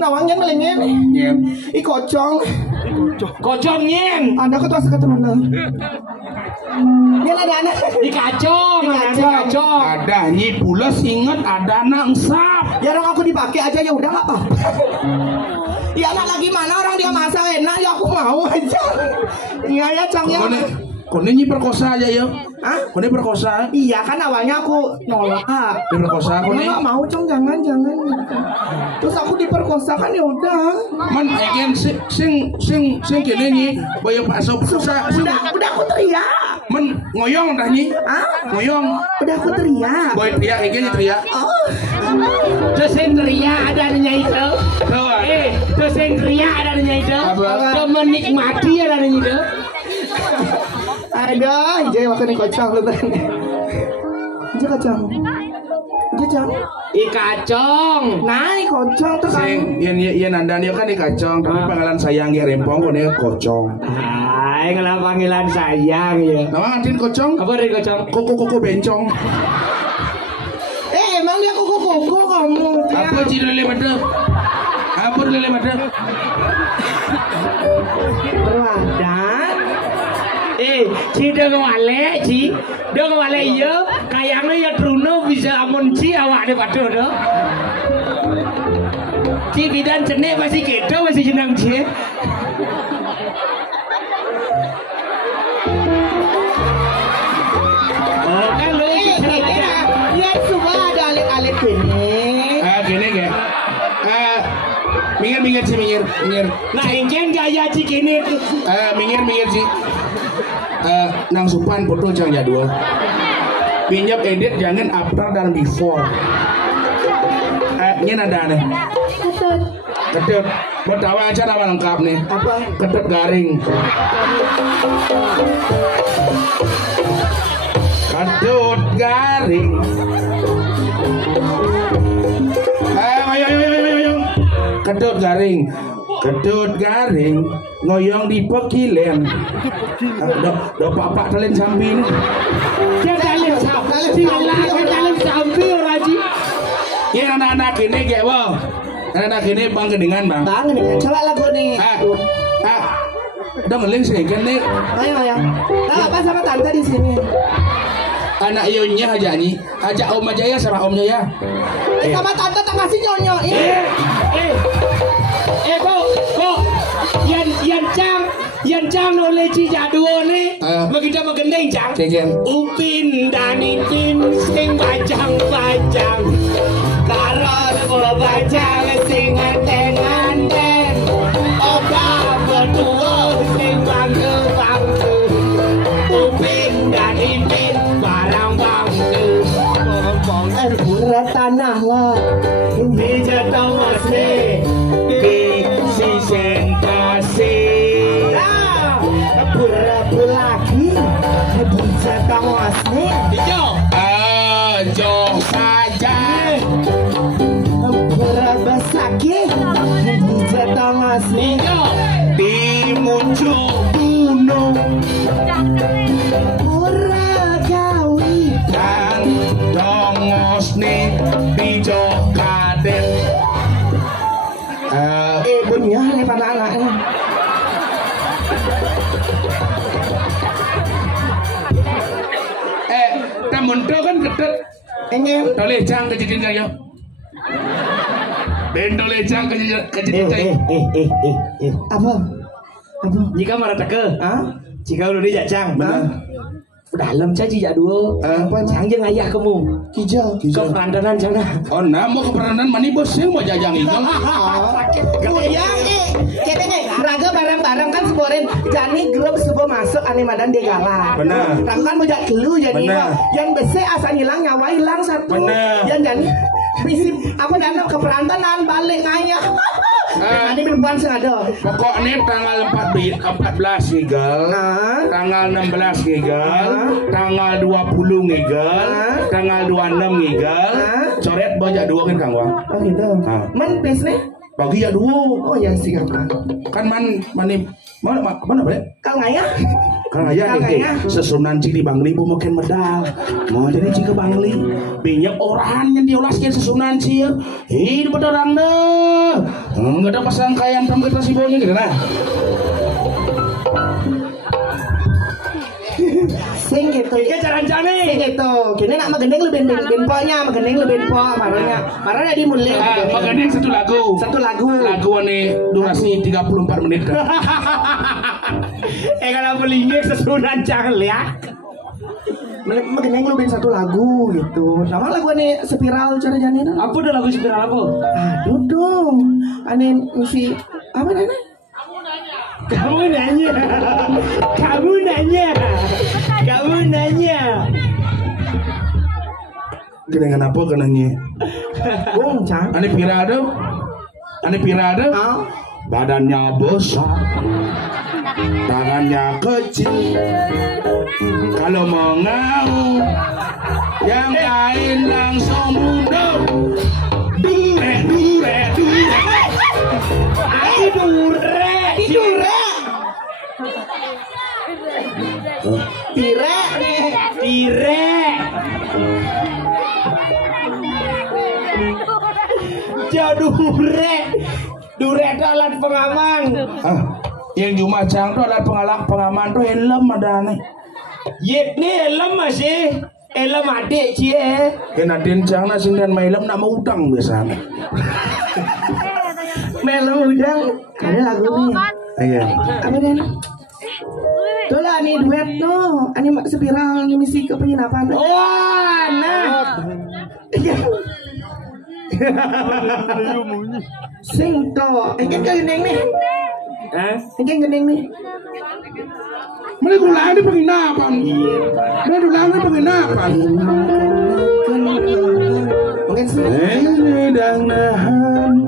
Nawangnya melingin. Nyen. Kocong. Kocong nyen. Anda ketua seketemen. Ini ada anak. Dikacong. Ada nyi pulas inget ada nangsap. Ya orang aku dipakai aja ya udah nggak apa-apa. Ya anak lagi mana orang dia masak enak ya aku mau aja. Iya ya Cang ya. Kone nyi perkosa aja ya. Hah? Kone perkosa. Iya kan awalnya aku nolak. Dia perkosa Aku kone. nggak mau Cang jangan. Terus aku diperkosa kan ya udah. Man again sing kene nyi boyo Pak Sop perkosa. Udah aku teriak. Men ngoyong dah nyi. Hah? Ngoyong. Udah aku teriak. Boy teriak again teriak. Oh. Terus yang teriak adanya itu. Terus yang teriak adanya itu. Kau menikmati adanya itu. Aduh, jadi waktu ini kocong lu berani. Aja kocong. Jajang. Kacong. Nah, kocong tuh kan. Sing yen nandan yo kan dikacong, tapi panggilan sayang ge rempong kone kocong. Ay, ngalah panggilan sayang ya. Nama antin kocong? Apa dari kocong? Koko bencong. Emang dia kuku kamu. Apa cilele madep? Apa lele madep? Berwadan. Ci dong wale iya, kayaknya ya Truno bisa amun ci awak deh padu do. Ci bidan cenek masih kedo masih jenang ci. Kan lo Ya coba ada alit-alit gini. Gini ge. Minggir sih minggir. nah ingin gaya ci kini tuh. Minggir sih. Nang supan foto jangan jadwal. Pinjam edit jangan after dan before. Ini ada nih. Ketut. Mau tahu aja nama lengkap nih. Apa? Ketut garing. Ketut garing. Ayo. Ketut garing. Ketut garing ngoyong di pekilen. Do papak talen samping. Dia talen sampai orang ji. Ini anak-anak ini kayak wow. Anak-anak ini bang kedengan bang. Bang nih, coba lagu nih. Udah ngeling sih kan nih. Ayo. Apa sama tante di sini? Anak Ionya ajak Om Jaya sama Om Jaya. Sama tante tak kasih nyonyo. Kok yan cang oleh ci jadwo ne begitu mengendeng cang upin dan ipin sing bajang karos bajang sing anten obah berdua sing bangke upin dan ipin barang bangke Berat tanah lah. di jatuh masih di sisentasi Berapu lagi. Bisa tahu asli. Jauh saja. Berapa sakit. Bisa tahu asli. Di muncul gunung. Uragawi. Dan dongos nih di Jokaden. Ibunya nih pada anaknya. Namun kan ketut. Ingin. Dolejang kejadian kaya. Ben dolejang kejadian kaya. Apa? Jika marah teke, jika udah dijacang, dalam caci jak dua cang jeung ayah kamu Kijal keperantanan cang Oh nah mau keperanan mani bos yang mau jajang ikan Kuyang kita nih raga bareng-bareng kan seborin jani grup sebuah masuk ane madan dia galak benar raga kan bojak gelu jadi yang besi asal hilang nyawa hilang satu yang jani misi aku datang keperantanan balik nanya Ini perempuan sih ada. Pokoknya tanggal 14 ngigel, tanggal 16 ngigel, tanggal 20 ngigel, tanggal 26 ngigel, coret banyak dua kan Kang Wang. Oh gitu. Man please nih. Bagi ya dua. Oh ya sih kan mana boleh? Kang Ayah. Kang Ayah nih sesunan cili Bangli mungkin medal. Mau jadi cika Bangli. Banyak orang yang diolaskan sesunan cil. Hidup orang deh. Enggak ada pasang kayak tam kita si baunya gitu nah. Sing gitu. Iya jalan-jalan sing gitu. Kini nak magendeng lebih benponya, magendeng lebih benpo marahnya di mulai. Magendeng satu lagu. Satu lagu. Lagu ini durasi 34 menit. Kalau melingkik sesunan jangan ya. Magendeng lebih satu lagu gitu. Nama lagu ini spiral cara janin. Apa udah lagu spiral apa? Aduh dong. Ane misi apa nanya? Kamu nanya. Gedengan apa kenanya? Bung Cang. Ane pirada. Badannya besar, tangannya kecil. Kalau mau ngau, yang lain langsung mundur. Dure. Tire. Dure itu alat pengaman. Yang cuma cang itu alat pengaman tuh helm ada nih. Yep nih helm masih. Helm adik cie. Kena cang nasi dan helm nak mau udang biasanya. Melo udang. Ada lagu nih. Iya. Apa nih? Tuh lah nih duet tuh. Ini spiral nih misi ke penginapan. Wah, nah. Sing to, engke gendeng nih. Engke gendeng nih. Mereka ulang di penginapan. Mungkin sih. Ini dan nahan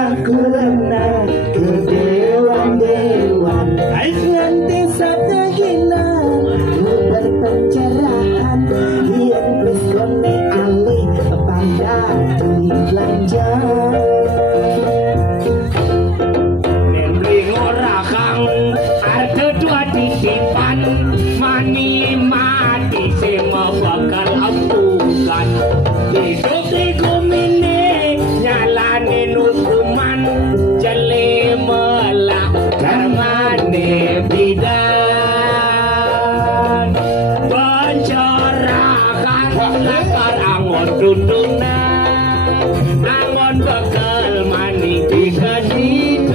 Aku renang ke dewan-dewan. Nanti satu gila berpencerahan. Yang pesone alih pada belanja. Nembring ora kang arep dua titipan mani mati sema bakal ampukan hidup iku mene nyalane hukuman jele melak karmane bidan pencerahan lapar angon tuntunan angon bakal mani dikasih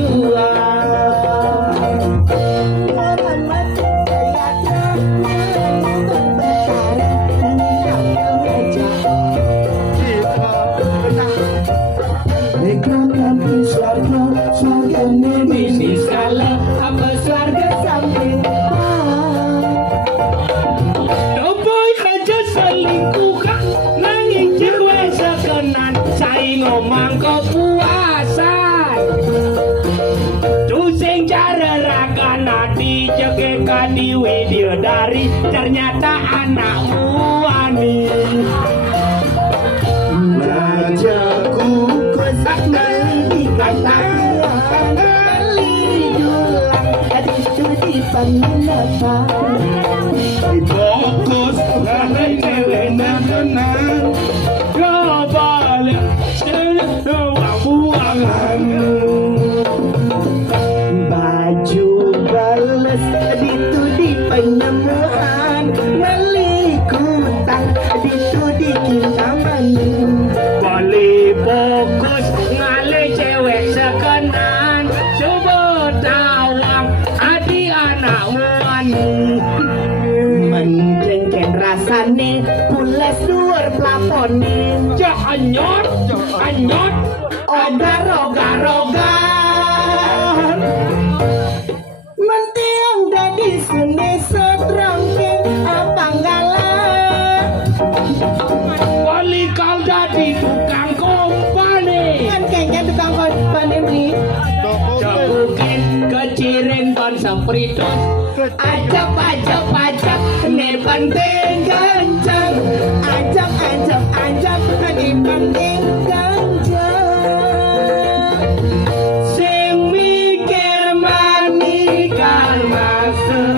ngomong kepuasan tusing cara rakana dijegeka di video dari ternyata anakmu wani Rajaku kesakan dikatakan lidulang itu di penginapan fokus nganai cewek tenang baju balas itu di penemuan melikutan itu di kintaman boleh fokus ngale cewek sekenan coba tawang adik anak wani dhuwur plafon Cah anyot ogar-ogar Mentiang dadi seni setrongking apanggalan Walikal dadi tukang kompane Kan kengken tukang kompane ri Mungkin kecirin kon sapritos Ajak Ini penting kencang Ajak Ini penting kencang Sing mikir manikal masuk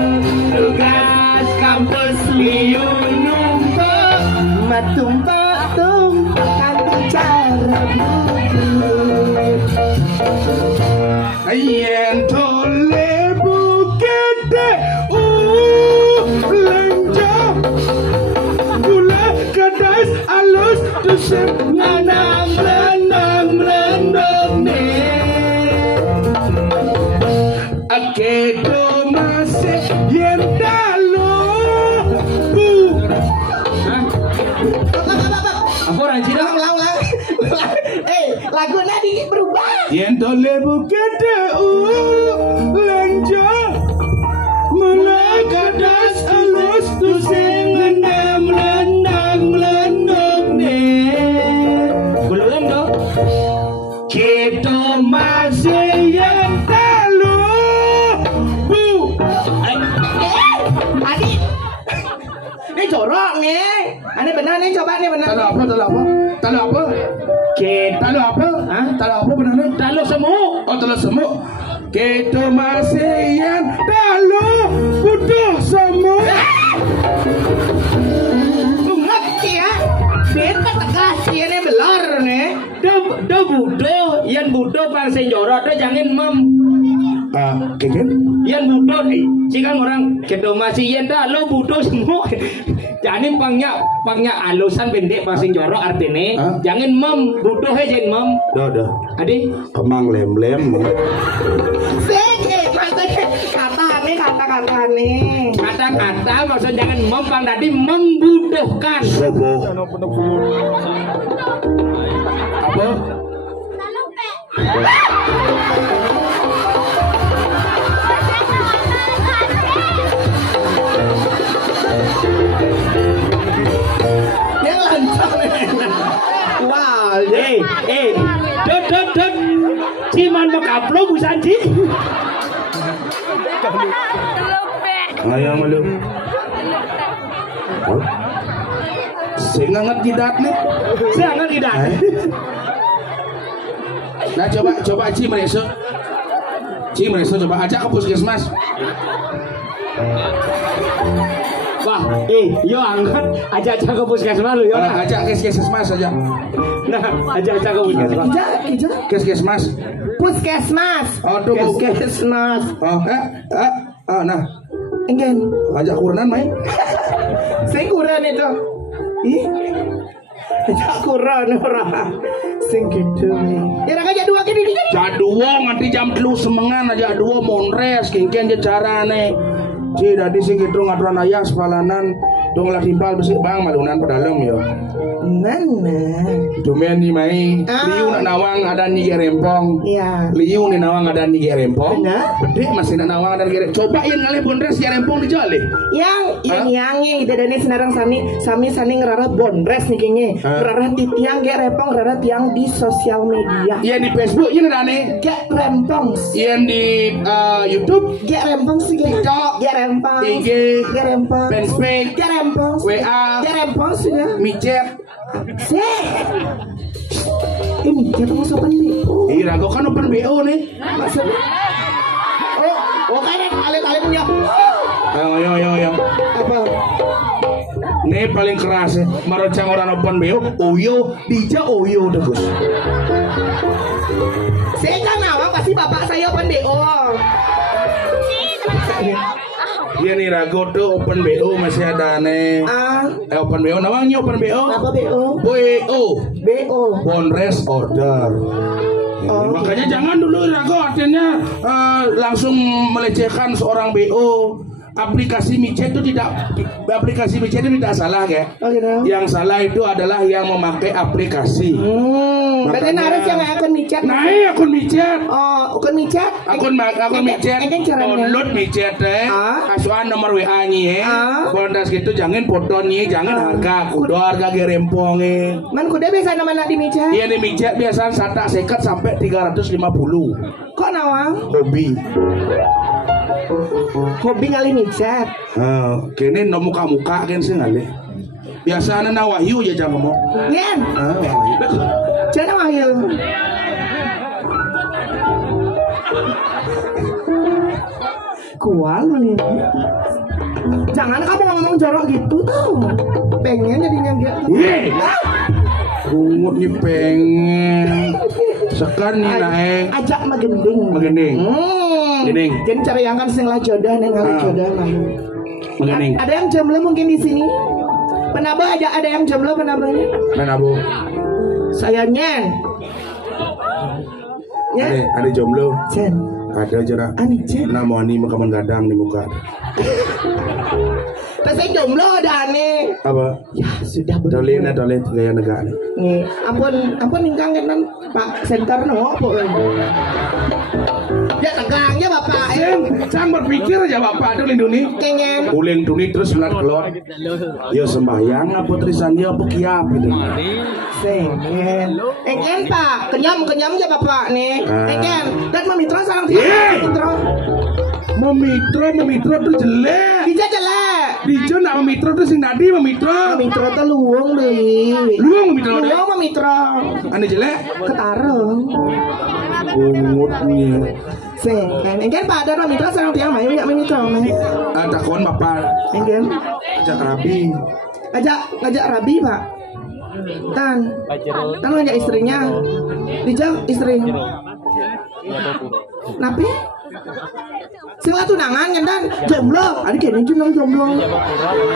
tugas kampus liun numpuk Metumpuk kanthi cara bukit Yen tole bukete lenja gula kadas alus tusuk Nanam lendong ne akedo masih yen dalu bu Apa orang Cina? Ulang lagunya berubah yen tole bukete lenja mula kadas alus tusuk lendong ne Belum dong Kita masih yang dalu bu Adi ini jorok nih ini benar nih coba nih benar Tahu apa? Kita Tahu apa? Hah? Tahu apa benar? Tahu semua Oh, telah semua. Kita masih yang dalu butuh semua. ngerti ya beta tegas ini belar nih Da budo Yang budo pang senjoro Da jangan mem Keken? Yang budo Jika orang Kita masih yang dah Lo budo semua Jangan pangnya alusan pendek pang senjoro artinya Jangan mem Budo he jangan mem Dah. Adik Kemang lem-lem. sedikit maksudnya kata-kata nih Kata-kata maksud jangan mem pang tadi membutuhkan Bobo. Apa? yang lancar nih wow Dot Ciman makaplo busan Ci Ayam malu. Saya ngangat jidat nih. Sangat tidak Nah coba Ci Mareso. Coba ajak ke puskesmas. Wah yo angkat Aja ke puskesmas lu yo Ajak ke puskesmas aja. Nah aja ke puskesmas Puskesmas. puskesmas Oh, tuh, Bu. puskesmas Nah, enggak ajak kurenan main. saya kurang itu ih ajak kurang orang sing gitu nih ya raga dua kini kan Jaduo nganti jam 3 semengan aja dua monres kengken je carane. Ci dadi sing gitu ngaturan ayah sepalanan dong lah timpal besi bang malunan pedalem yo. nana Domen ni mai liu nak nawang ada ni rempong. iya Liu ni nawang ada ni rempong. Benar. Dek masih nak nawang ada ni cobain ngalih bondres ya rempong dijual deh. yang ide dani senarang sami ngerara bondres nih kayaknya ngerara di tiang ge rempong ngerara tiang di sosial media Yang di Facebook ini dane. ge rempong Yang di YouTube, ge rempong sih ge TikTok, ge rempong IG, ge rempong Facebook, ge rempong WA, ge rempong sih ya micet. sih ini kita mau sopan nih Iya, kau kan open BO nih. maksudnya kan kali punya Ayo. apa Nih paling keras ya. Marocang orang open BO, Oyo, Dija Oyo terus. saya kan awal pasti bapak saya open BO Iya nih rago tuh open BO masih ada nih. Open BO namanya open BO. apa BO BO. Bondres order. Makanya jangan dulu rago artinya langsung melecehkan seorang BO aplikasi micet itu tidak salah ya. Oh gitu. Yang salah itu adalah yang memakai aplikasi. Berarti harus yang akun micet. Nah, akun micet. Oh, akun micet. Akun micet. Download micet teh. Asuhan nomor WA-nya. Bondas gitu jangan foto nih, jangan harga. Kudu harga gerempong. Man kuda biasa nama di micet. Iya di micet biasa satak seket sampai 350. Kok nawang? Hobi ngali micet. Kini no muka-muka kan sih ngali. Biasanya na Wahyu aja jangan ngomong. Ngen. Jangan Wahyu. Kual nih. Jangan kamu ngomong jorok gitu tuh. Pengen jadinya gitu. Rungut nih pengen. Sekarang nih naik. Ajak magending. Gending. Jadi cari yang kan sing lah jodoh neng kali jodoh mah. Magending. Ada yang jomblo mungkin di sini. Penaba ada yang jomblo penabanya. Penabo. Saya Nyen. Ada jomblo. Jen. Ada jarak. Ani Jen. Namoni makaman gadang di muka. Saya jomblo ada aneh. Apa? Ya sudah betul. Dolin gaya negara. Nih, ampun ingkang kan Pak Center no apa ya tegangnya Bapak. Jangan berpikir aja Bapak itu lindungi. Kengen. Uling duni terus bulan keluar. Ya sembahyang putri Sandia apa kiap gitu. Sengen. Engen Pak, kenyam aja Bapak nih. Engen. Dan memitra sarang dia. Memitra tuh jelek. Dija jelek. Dija nak memitra tuh sing tadi memitra. Memitra tuh luwung deui. Luwung memitra. Luwung memitra. Ane jelek. Ketarung. Bungutnya. Sengen. Engen Pak ada memitra sarang dia mah ya memitra mah. Ada kawan Bapak. Engen. Ajak Rabi. Ngajak Rabi Pak. Tan ngajak istrinya. Dija istri. Napi? Sila tunangan ngendan jomblo. Ada kene jeneng jomblo.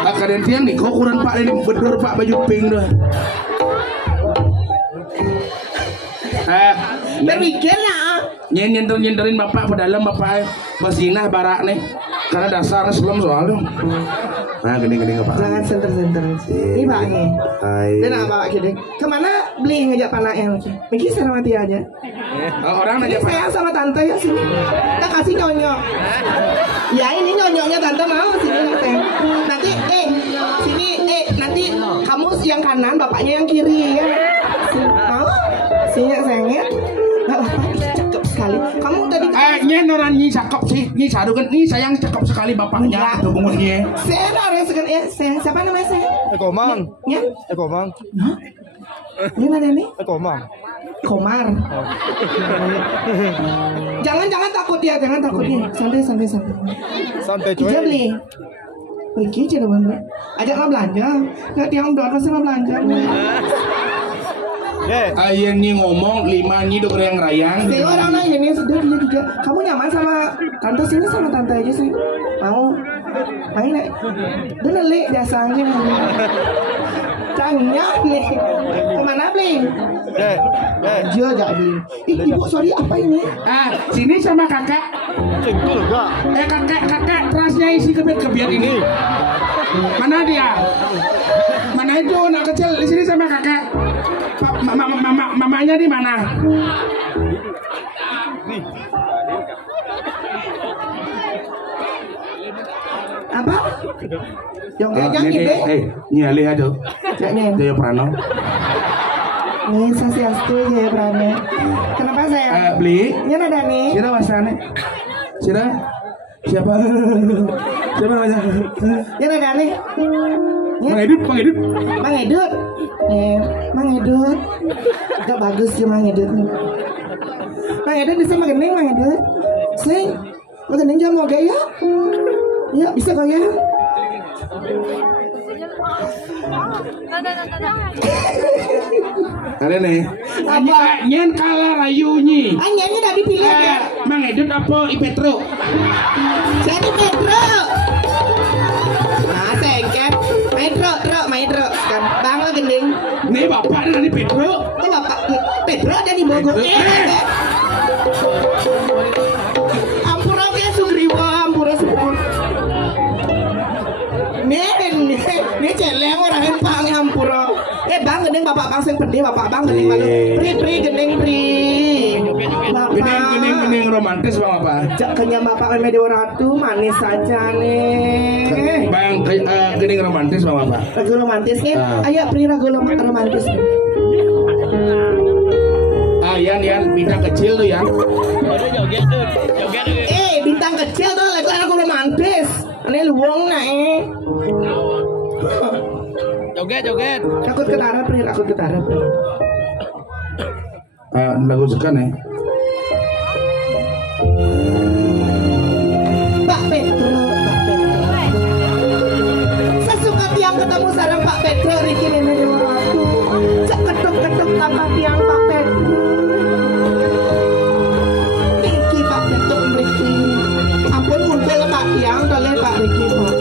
Akaden tiang nih kok kurang Pak ini bedor Pak baju pink dah. Berpikir lah. Nyenterin Bapak ke dalam Bapak bersinah barak nih. Karena dasar sebelum soalnya. Nah gini Pak. Jangan senter. Ini Pak nih. Dan apa Pak gini? Kemana beli ngajak panaknya? Mungkin sama mati aja. Orang ngajak saya sama tante ya sini. Kita kasih nyonyok. Ya ini nyonyoknya tante mau sini nanti. Sini nanti kamu yang kanan bapaknya yang kiri ya. Mau? Sini sayangnya. Cakep sekali. Kamu tadi nyen orang nyi cakep sih. Nyi sadu kan nyi sayang cakep sekali bapaknya. Tuh bungusnya. Saya orang sekali siapa namanya saya? Komang. Ya? Komang. Hah? Ini mana nih? Komang. Komar. Jangan takut ya, jangan takut ya. Santai. Santai coy. Ija beli. Pergi aja teman. Ajak lo belanja. Nggak tiang doang sama belanja. Ayah nih ngomong 5 nih udah rayang. Saya orang lain ini sudah dia juga. Kamu nyaman sama tante sini sama tante aja sih. Mau? Main nek. Dia nelik biasanya. Tanya nih. Kemana beli? Aja jadi. Ibu sorry apa ini? Sini sama kakak. Cengkul enggak? Kakak terasnya isi kebiat ini. Mana dia? Mana itu anak kecil di sini sama kakak? Mamanya di mana? Apa? Yang yang gitu. Nyali aja. Jangan. Jaya Prano. Nih Sasiastu Jaya Prano. Kenapa saya? Beli. Ini ada nih. Sira wasane. Sira. Siapa namanya? Ini ada nih. Mang Edut. Mang Edut. Gak bagus sih Mang Edut. Mang Edut bisa magening Mang Edut. Sing. Magening jam mau gaya? Ya bisa kok ya. Kalian nih. Apa? Nyen kalah rayunyi. Nyennya udah dipilih ya. Mang Edut apa Ipetro? Jadi Pedro. Nah, sengket. Pedro. Kan bang lo gending. Nih bapak dari Pedro. Ini bapak Pedro ada di Bogor. Ampura ke Sugriwa, ampura. bang gendeng bapak bang sing pedih bapak bang gendeng malu. Pri gendeng pri. Gening romantis bang apa? Jak kenyang bapak meme Dewa Ratu manis saja nih. Bang gening romantis bang apa? Lagu romantis nih. Ayo pri lagu romantis. Yan bintang kecil tuh ya. Bintang kecil tuh lagu romantis. Ini luang nah Joget. Takut ketara pri, takut ketara pri. Lagu sekan ya. Pak Petro. Sesuka tiang ketemu sarang Pak Petro Riki meme Dewa Ratu. Ketuk tanpa tiang Pak Petro. Riki Pak Petro Riki. Ampun muncul Pak tiang toleh Pak Riki Pak.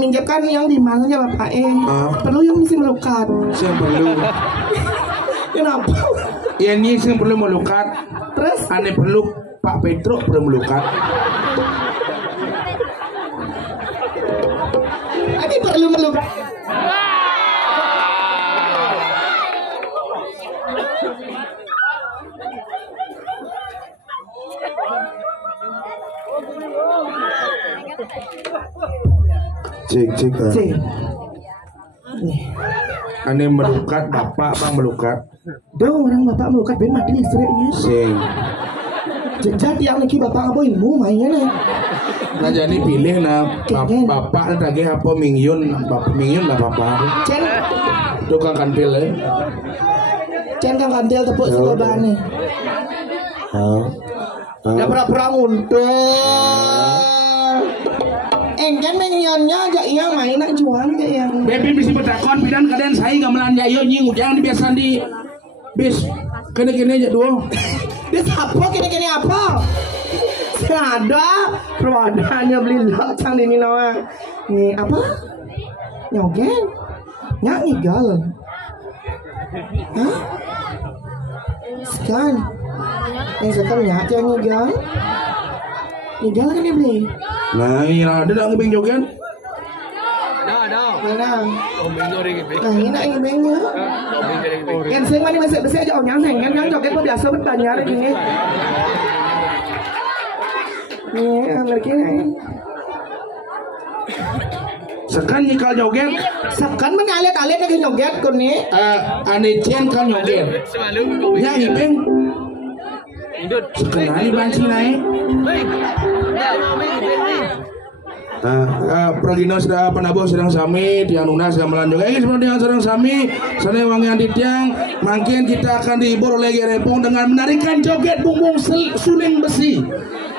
Minjamkan yang di mana ya bapak perlu yang mesti melukat. Saya perlu. Kenapa? Ini saya perlu melukat. Terus? Aneh perlu Pak Petro perlu melukat. Ani perlu melukat. Cek. Aneh melukat bapak bang melukat. Dong orang bapak melukat ben mati istrinya. Sing. Jejak yang lagi bapak apa ilmu mainnya nih. Nah jadi pilih bapak lagi apa mingyun bapak mingyun lah bapak. Cen. Tukang kantil ya. Cen kang kantil tepuk sekolah nih. Udah pura-pura ngunduh. Engken mengyonnya aja yang mainan juang aja yang. Baby bisa bertakon bidan kadang saya nggak melanja yo nying ujang di biasa di bis kene aja dua. Bis apa kene apa? Ada perwadannya beli locang di Ninawa. Nih apa? Nyogen? Nyak ngigal. Hah? Sekan? Yang sekan nyak yang ngigal? Ngigal kan dia beli? Nah ini ada dah ngebeng jogen. Mana? Nah ini nak ngebengnya. Yang sering mana masih aja orang yang joget kok biasa bertanya hari ini. Nih, lagi nih. Sekan nyikal joget. Sekan mengalit-alit lagi joget kun nih. Ane cen kan joget. Ya ngipeng. Sekan ani banci naik. Pragina sudah penabuh sedang sami, tiang lunas sedang melanjut. Seperti yang sedang sami, sana wangian di tiang. Makin kita akan dihibur oleh Gerepong dengan menarikan joget bumbung suling besi,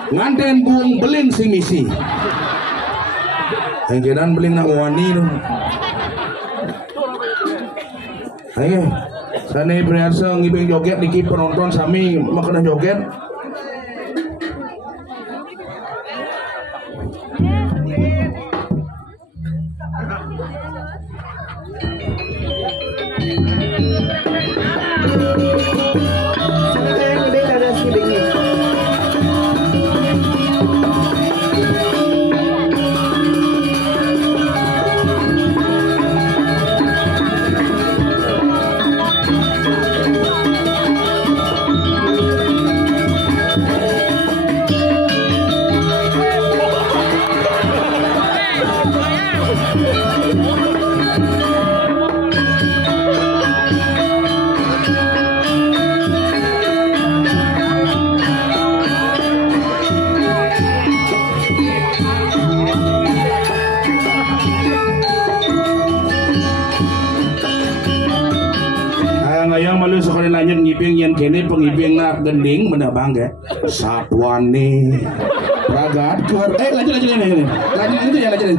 nganten buung beling si misi. Engkedan beling nak wani tu. Ayo, sana perhiasan ngibeng joget dikit penonton sami makanan joget. Ngayang malu sekali lanjut ngiping yang kene pengiping nak gending menabang ke Satwani Pragat Kur lanjut ini lanjut ya lanjut.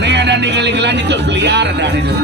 Nih ada di geli-gelan itu beliar ada itu.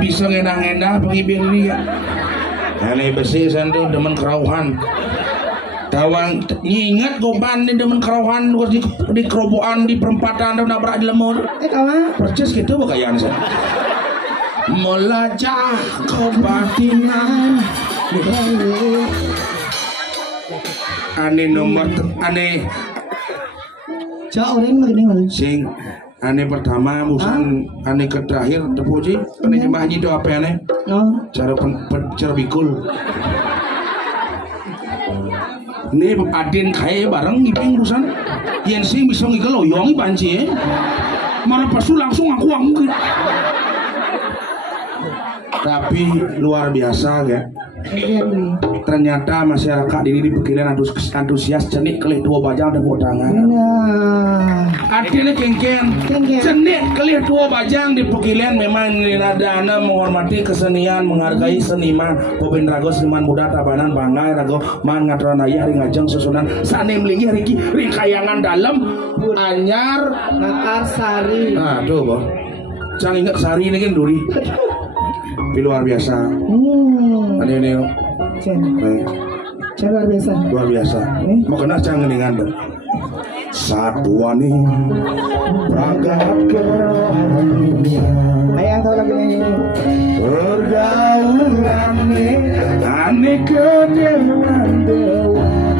Bisa ngendah-ngendah pengibir dia. Ini besi santu demen kerauhan. Tawang nginget goban di demen kerauhan di kerobokan di perempatan dan nabrak di lemur. Kawan. Percis gitu bakayaan saya. Melacak kebatinan. Ane nomor ane. Jauh orang begini sing. Ane pertama musan ane ke terakhir tepuji ane nyembah nyi do apa ane cara cara bikul ini adin kaya bareng ngiping musan yang sing bisa ngigel loyong banci mana pasu langsung aku tapi luar biasa ya. Ternyata masyarakat ini di Pekilan antusias cenik kelih dua bajang dan bodangan. Artinya kengken cenik kelih dua bajang di Pekilan memang ada anda menghormati kesenian, menghargai seniman. Boben rago seniman muda tabanan bangai rago man ngaturan ayah ring ajeng susunan sane mlingi riki ring kayangan dalam anyar nakar sari. Nah tuh boh, jangan ingat sari ini kan duri. Tapi luar biasa. Ini luar biasa. Luar biasa. Mau kena canggih dengan tuh. Satuan ini berangkat ke dunia. Ayang tahu lagi ini. Pergaulan aneh kedewan dewan.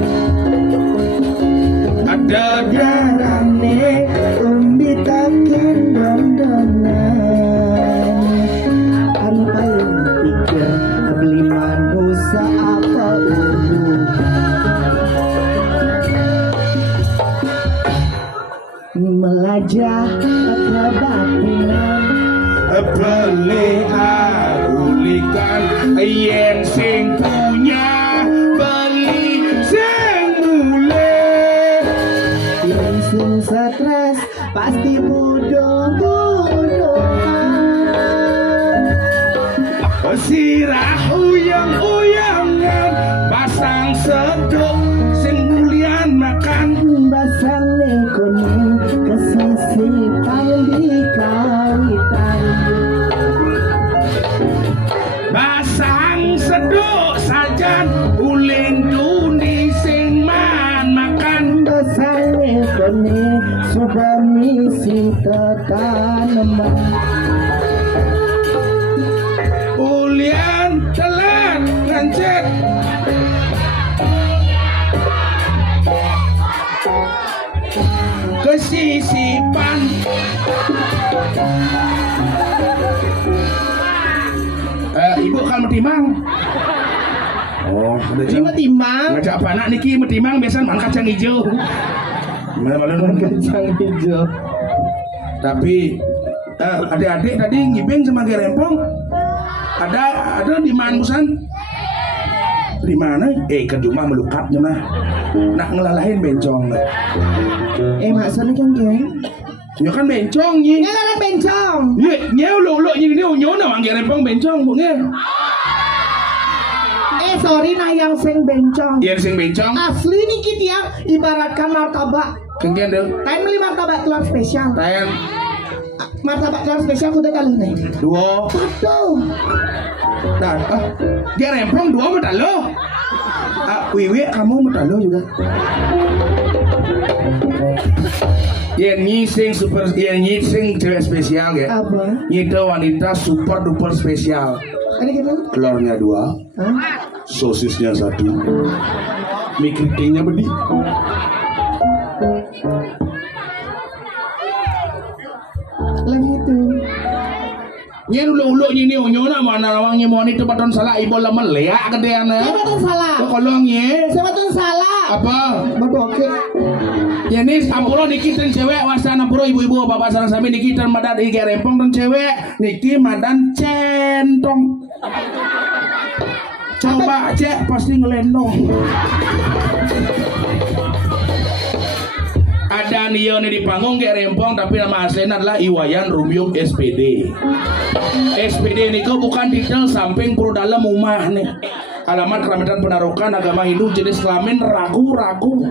Ada garane umbitakan dandanan. Beli manusia apa melajah kebatinan beli agulikan yang sing punya beli stres pasti bodoh-bodohan. Sirah uyang-uyangan pasang sedok sing mulian makan Basang lekone kesisipan di kawitan. pasang sedok sajan uling dundi sing man makan Basang lekone sudah misi tetaneman. ulian telan ngancet kesisipan ibu kan metimang oh udah Ini metimbang ngajak apa anak niki metimang biasa makan kacang hijau malah kacang hijau. tapi adik-adik tadi ngibing sama gerempong ada di mana Busan di mana ke rumah melukapnya nah nak ngelalahin bencong Maksudnya kan geng? ya kan bencong nyi Ngelaran bencong. nyeu lu nyi nyo na mang gerempong bencong bu nge Sorry nah yang sing bencong. iya sing bencong Asli nih kita yang ibaratkan martabak. kengken deh Kain beli martabak telur spesial. tayan Martabak telur spesial kudu kali nih. dua Tuh. nah gerempong dua mata lo wiwi kamu mata lo juga ya nyising super ya nyising cewek spesial ya Apa? nyita wanita super duper spesial Ini gimana? telurnya 2 Hah? sosisnya 1 mie keritingnya bedi Lagi itu. nya ulu nyini onyo na mana awang nya moni tempat salah ibu lama leak gedean Siapa tuh salah? kolong nya Siapa tuh salah? apa Berdoke. ya nih ampuro niki ten cewek wasan ampuro ibu-ibu bapak sareng sami niki ten madan di gerempong ten cewek niki madan centong coba cek pasti ngelendong ada Nio nih di panggung gerempong tapi nama aslinya adalah Iwayan Rumyung SPD SPD niku bukan detail samping perlu dalam rumah nih alamat Kecamatan Penarukan agama Hindu jenis kelamin ragu-ragu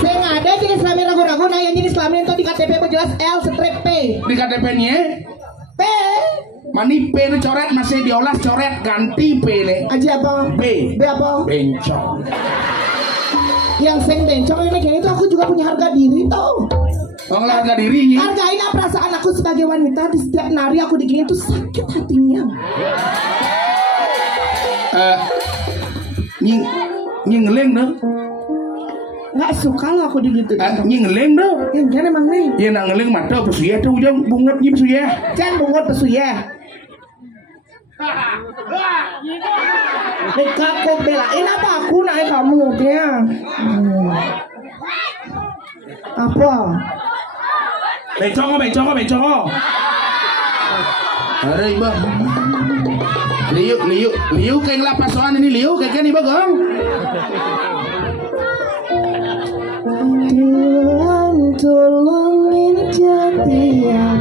Saya nggak ada jenis kelamin ragu-ragu. Nah yang jenis kelamin itu di KTP apa jelas L strip P. di KTP-nya P. mani P ini coret masih diolah coret ganti P le Aja apa? B B apa? bencong Yang seng bencong ini kayak itu aku juga punya harga diri tau. Banglah harga dirinya Hargain perasaan aku sebagai wanita. Di setiap nari aku digini tuh sakit hatinya. ngeleng dong Nggak suka lo aku digituin. ngeleng dong Yang kan emang nih. ya nak ngeleng mata pesuya tuh ujung bungut nih pesuya Jangan bungut pesuya. Nikah kok belain apa aku naik kamu ya? Apa? bencong ada ibu liu kayak lapas soan ini liu kayak ini bagong Tuhan tolongin jatian.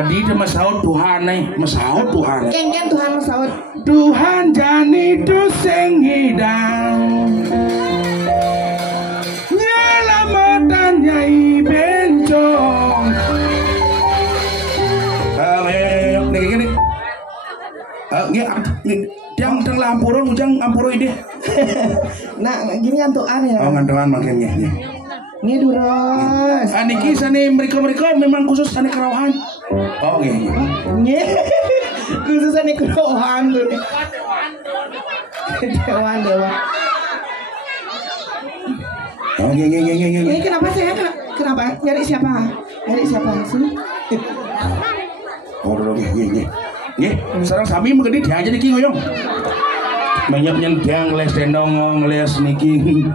Adi itu masaud Tuhan masaud Tuhan. Kengken Tuhan masaud. Tuhan jani tu sing hidang. Nyelamatan nyai bencong. Nih gini. Yang teng lampuron ujang ampuro ide. Nah, gini ngantuan ya. Oh, ngantuan makanya. Ini duros. Aniki sane mereka memang khusus sane kerawahan. Oh, iya. Nih. Khusus sane kerawahan tuh. Dewa. Oh, iya. Ini kenapa saya kenapa? Nyari siapa sih? Oh, iya. Nggih, sareng sami menggede diaja niki ngoyong. Banyak nyendang les dendong les niki.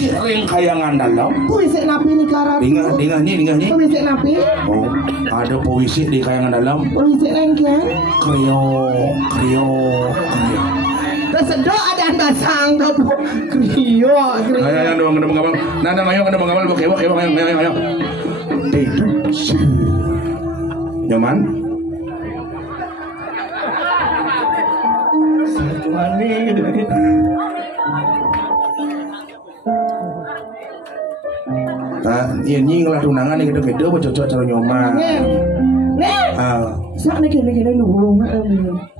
Ring kayangan dalam. Puisi napi nih karat. Dingah nih. Puisi napi. Oh, ada puisi di kayangan dalam. Puisi lengket. Krio. Tersedok ada basang tuh. Krio. Ayo dong, kena mengabal. Nah, ayo kena mengabal. Ayo. Tidur. Nyaman? Tuhan nih. Nah, ini ngelah tunangan nih gitu-gitu apa cocok cara nyoman. Nih. Sak nih kira-kira lu.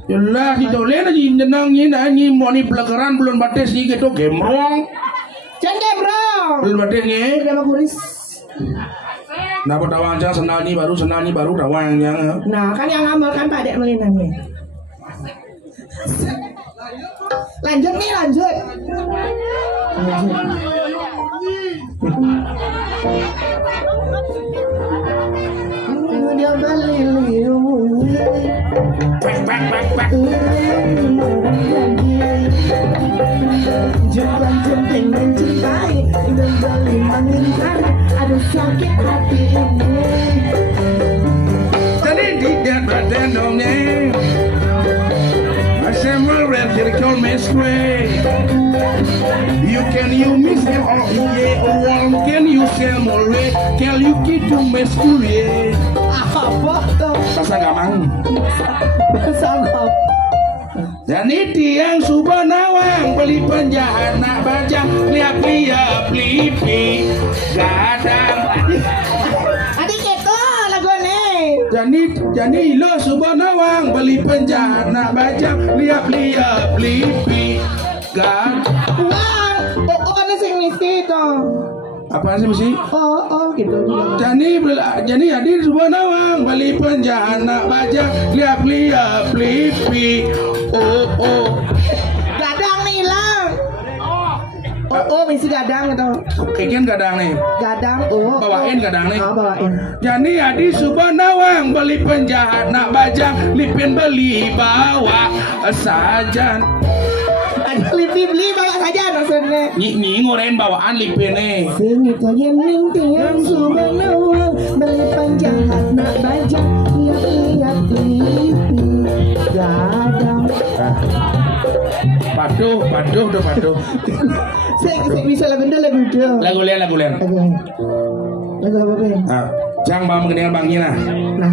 Yalah, ditoleh aja jenang nyi mau nih pelakaran belum bates nih gitu gemrong. Jangan gemrong. Belum bates nih. Udah kuris. Napa tawang aja senal nih baru tawangnya. Nah, kan yang ngamal kan Pak Dek melinangnya. Lanjut. Dia beli Back. Jumpa jemping mencintai dan beli mengincar ada sakit hati ini. Jadi dia berdendongnya. Assemble red circle mesque. You miss them all. One can you sell more red? Can you keep to mesque? Apa tuh? Bahasa gamang. Sama. Dan tiang subhanawang beli penjahat nak baca liap lipi gadang. Adik itu lagu nih. Jadi lo subhanawang beli penjahat nak baca liap lipi gadang. Wah, kan sing mesti itu. Apaan sih mesti? Oh gitu. Jadi hadir subhanawang beli penjahat nak baca liap lipi. Oh. Gadang nih lang. Oh mesti gadang gitu. Kayaknya gadang nih. Gadang. Bawain gadang nih. Bawain. Jadi adi subhanawang beli penjahat nak bajang lipin beli bawa sajan. Ada beli bawa saja maksudnya. Nyi ngorein bawaan lipin nih. Sing itu yang tiang subhanawang beli penjahat nak bajang lihat lipi gadang. Paduh. Saya bisa lagu dulu. Lagu lian. Lagu apa Ben? Jang bang mengenal bang Ina. Nah,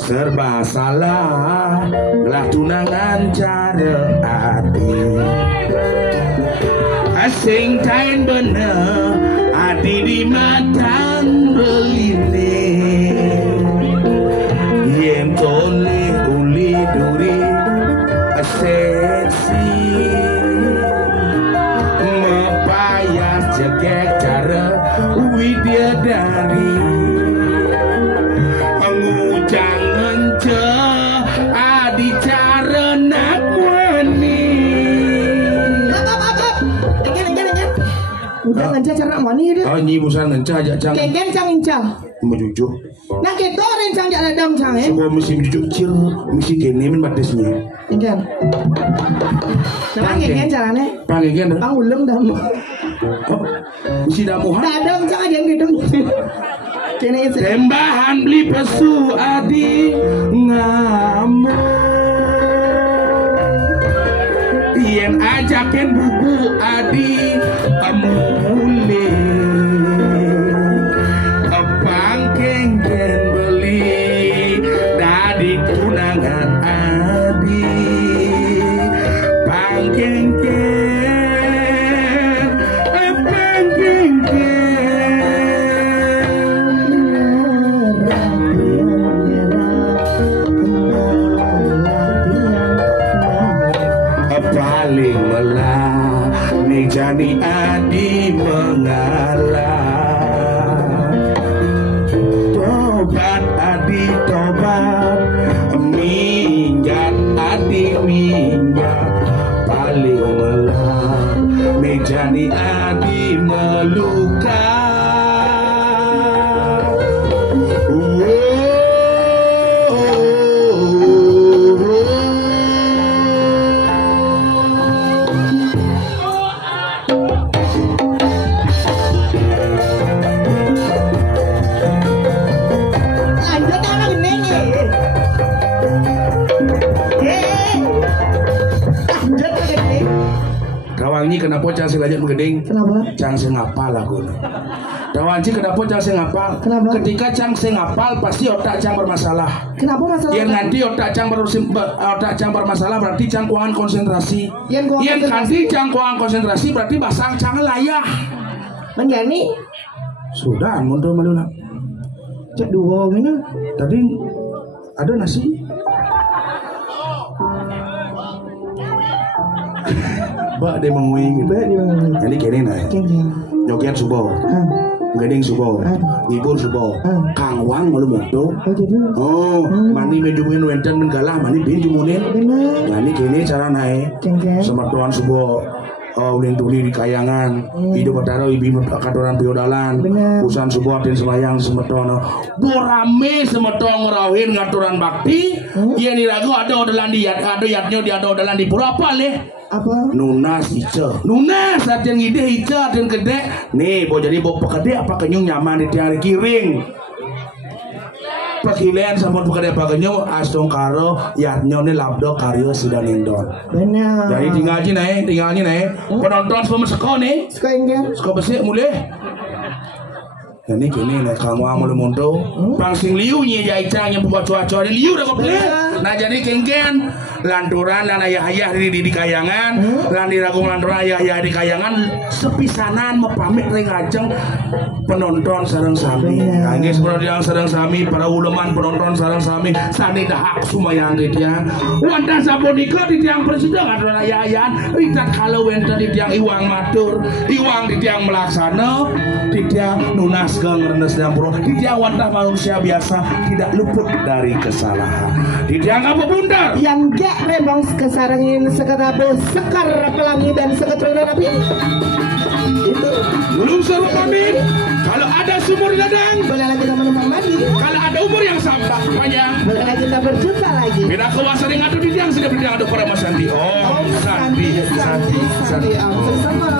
serba salah lah tunangan cara hati. Asing tain bener hati di matan belinih. Yang toleh uli duri seksi mepayah cekek cara widadari ngujang ence adi cara nak wani Budak ngencah cara mani dia. Oh nyi busan ngencah aja cang. Kengken cang incah. Mejujuk. Nah kita rencang jak ladang cang Sebuah misi mejujuk cir, misi kene men batasnya. Kengken. Nama kengken carane. Panggen dah. Pang ulem dah. Oh, misi damuhan. Dadang cang aja gitu. Kene itu. Tembahan beli pesu adi ngamuk. Yen ajaken bubu adi amule. Pangkengken beli dadi tunangan adi. Pangkengken paling melah Nejani adi mengalah. Tobat adi tobat, minjat adi minjat, paling melah Nejani adi meluka. Kawangi kenapa cang sing lanjut menggeding? Kenapa? Cang sing ngapal aku. Kawangi kenapa cang sing ngapal? Kenapa? Ketika cang sing ngapal pasti otak cang bermasalah. Kenapa masalah? Yang nanti otak cang bermasalah berarti cang kuangan konsentrasi. Yang nanti cang kuangan konsentrasi berarti basang cang layah. Menjani? Sudah, mundur malulah. Cek dua ini. Tadi ada nasi. Mbak dia menguing gitu. Jadi kini nih. Joget subuh. Gading subuh. Ibur subuh. Kang Wang malu moto. Oh, mani menjumin wenten menggalah mani bin jumunin. Mani kini cara naik. Sematuan subuh. Ulin tuli di kayangan, hidup bertaro ibi katoran biodalan, usan subuh dan semayang semeton, borame semeton ngerawin ngaturan bakti, iya nih lagu ada odalan diat, ada yatnya dia ada odalan di pura apa leh? Apa? Nunas ica, nunas saat yang ide ica dan gede, nih mau jadi bawa pekede apa kenyung nyaman di tiang kiring. Pakilean sama pekerja pakainya astong karo yatnya nih labdo karyo sudah nendon. Benar. Jadi tinggalnya naik. Penonton semua seko nih. Seko enggak? Seko besi mulai. Jadi kini nih kamu amal monto. Pangsing liu nya jaicang yang buat cuaca di liu dah kople. Nah jadi kengken lanturan dan ayah-ayah di kayangan, lan diragung lanturan ayah-ayah di kayangan sepisanan mepamit ring ajeng penonton sareng sami. Nah ini seperti yang sareng sami para uleman penonton sareng sami sani dahak sumayang gitu ya. Wanda sabonika di tiang persidangan adalah ayah-ayah. Ritat kalau wenta di tiang iwang matur, iwang di tiang melaksana, di tiang nunas rendes dan pro, di tiang wanda manusia biasa tidak luput dari kesalahan. Di tiang apa bundar? Yang gak rebang kesarangin sekarabe sekar pelangi dan seketurunan api. Itu belum seru mandi. Kalau ada sumur di ladang, bolehlah kita menumpang mandi. kalau ada umur yang sampai panjang, Bolehlah kita berjumpa lagi. beda kuasa dengan adu di tiang sudah berdiang ada para mas Sandi. Oh, Sandi. Om sama.